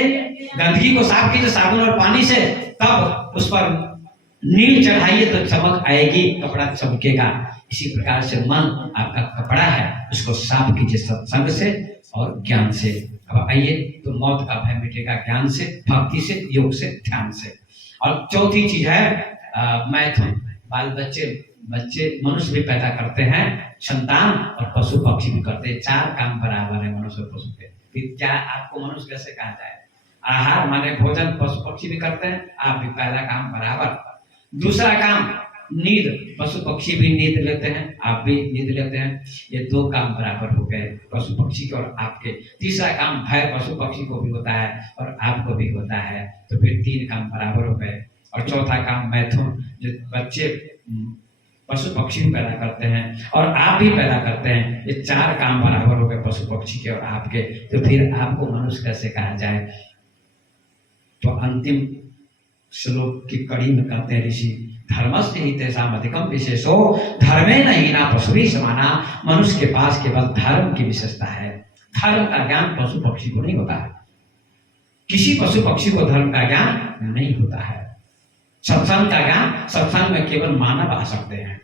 गंदगी को साफ कीजिए साबुन और पानी से, तब उस पर नील चढ़ाइए तो चमक आएगी, कपड़ा चमकेगा। इसी प्रकार से मन आपका कपड़ा है, उसको साफ कीजिए सत्संग से और ज्ञान से। अब आइए, तो मौत का भय मिटेगा ज्ञान से, भक्ति से, योग से, ध्यान से। और चौथी चीज है मैथुन। बाल बच्चे मनुष्य भी पैदा करते हैं, संतान, और पशु पक्षी भी करते हैं। 4 काम बराबर है मनुष्य और पशु के। फिर क्या आपको मनुष्य कैसे कहा जाए? आहार माने भोजन, पशु पक्षी भी करते हैं, आप भी पहला काम बराबर। दूसरा काम नींद, पशु पक्षी भी नींद लेते हैं, आप भी नींद लेते हैं, ये 2 काम बराबर हो गए, पशु पक्षी के और आपके। तीसरा काम भय, पशु पक्षी को भी होता है और आपको भी होता है, तो फिर 3 काम बराबर हो गए। और चौथा काम मैथुन, जो बच्चे पशु पक्षी भी पैदा करते हैं और आप भी पैदा करते हैं, ये 4 काम बराबर हो गए पशु पक्षी के और आपके, तो फिर आपको मनुष्य कैसे कहा जाए? तो अंतिम श्लोक की कड़ी में कहते हैं ऋषि, धर्मस्य हि तेषाम् अधिकम विशेषो धर्मेण हीना पशुभिः समाना। मनुष्य के पास केवल धर्म की विशेषता है, धर्म का ज्ञान पशु पक्षी को नहीं होता है। किसी पशु पक्षी को धर्म का ज्ञान नहीं होता है। सत्संग का ज्ञान, सत्संग में केवल मानव आ सकते हैं।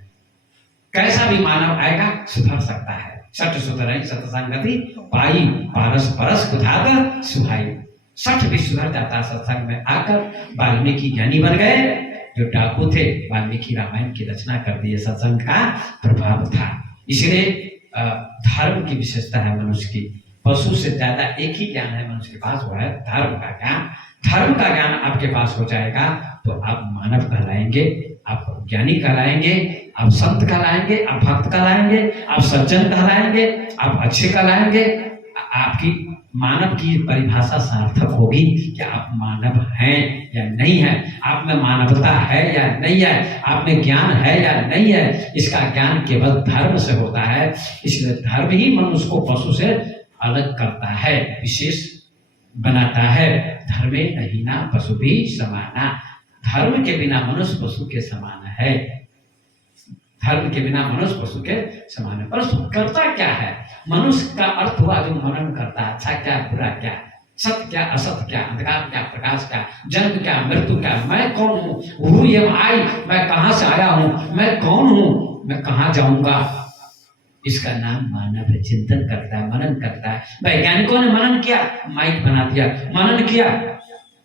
कैसा भी मानव आएगा सुधर सकता है। सठ सुधरई सत्संगति पाई, पारस परस कुधात सुहाई। सठ भी सुधर जाता सत्संग में आकर। वाल्मीकि ज्ञानी बन गए, जो डाकू थे वाल्मीकि रामायण की रचना कर दिए। सत्संग का प्रभाव था। इसलिए धर्म की विशेषता है मनुष्य की। पशु से ज्यादा एक ही ज्ञान है मनुष्य के पास, वो है धर्म का ज्ञान। धर्म का ज्ञान आपके पास हो जाएगा तो आप मानव कहलाएंगे, आप ज्ञानी कहलाएंगे, आप संत कहलाएंगे, आप भक्त कहलाएंगे, आप सज्जन कहलाएंगे, आप अच्छे कहलाएंगे। आपकी मानव की परिभाषा सार्थक होगी कि आप मानव हैं या नहीं है, आप में मानवता है या नहीं है, आप में ज्ञान है या नहीं है। इसका ज्ञान केवल धर्म से होता है। इसलिए धर्म ही मनुष्य को पशु से अलग करता है, विशेष बनाता है। धर्मे नहीं ना पशु भी समाना। धर्म के बिना मनुष्य पशु के समान है। धर्म के बिना मनुष्य पशु के समान है। परंतु करता क्या है? मनुष्य का अर्थ हुआ जो मनन करता है। अच्छा क्या, बुरा क्या, सत्य क्या, असत्य क्या, अंधकार क्या, प्रकाश क्या, जन्म क्या, मृत्यु क्या, मैं कौन हूँ, हु एम आई, मैं कहाँ से आया हूँ, मैं कौन हूँ, मैं कहाँ जाऊंगा। इसका नाम मानव है। चिंतन करता है, मनन करता है। वैज्ञानिकों ने मनन किया, माइक बना दिया, मनन किया,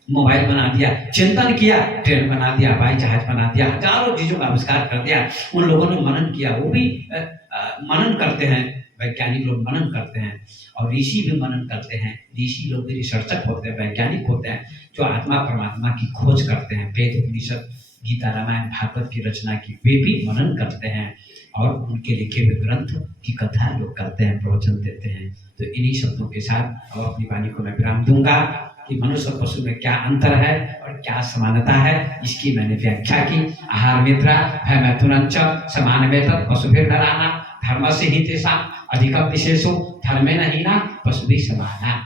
मोबाइल बना दिया, चिंतन किया, ट्रेन बना दिया, हवाई जहाज बना दिया, हजारों चीजों का आविष्कार कर दिया। उन लोगों ने मनन किया, वो भी मनन करते हैं। वैज्ञानिक लोग मनन करते हैं और ऋषि भी मनन करते हैं। ऋषि लोग भी रिसर्चक होते हैं, वैज्ञानिक होते हैं, जो आत्मा परमात्मा की खोज करते हैं। वेद उपनिषद, गीता, रामायण, भागवत की रचना की वे भी मनन करते हैं और उनके लिखे हुए ग्रंथ की कथा लोग करते हैं, प्रवचन देते हैं। तो इन्हीं शब्दों के साथ और अपनी वाणी को मैं विराम दूंगा कि मनुष्य और पशु में क्या अंतर है और क्या समानता है, इसकी मैंने व्याख्या की। आहार निद्रा भय मैथुनंच समान वेतन पशुभिर नराणां धर्म से ही तेषां अधिकम विशेषो धर्मेण हीना पशुभिः समाना।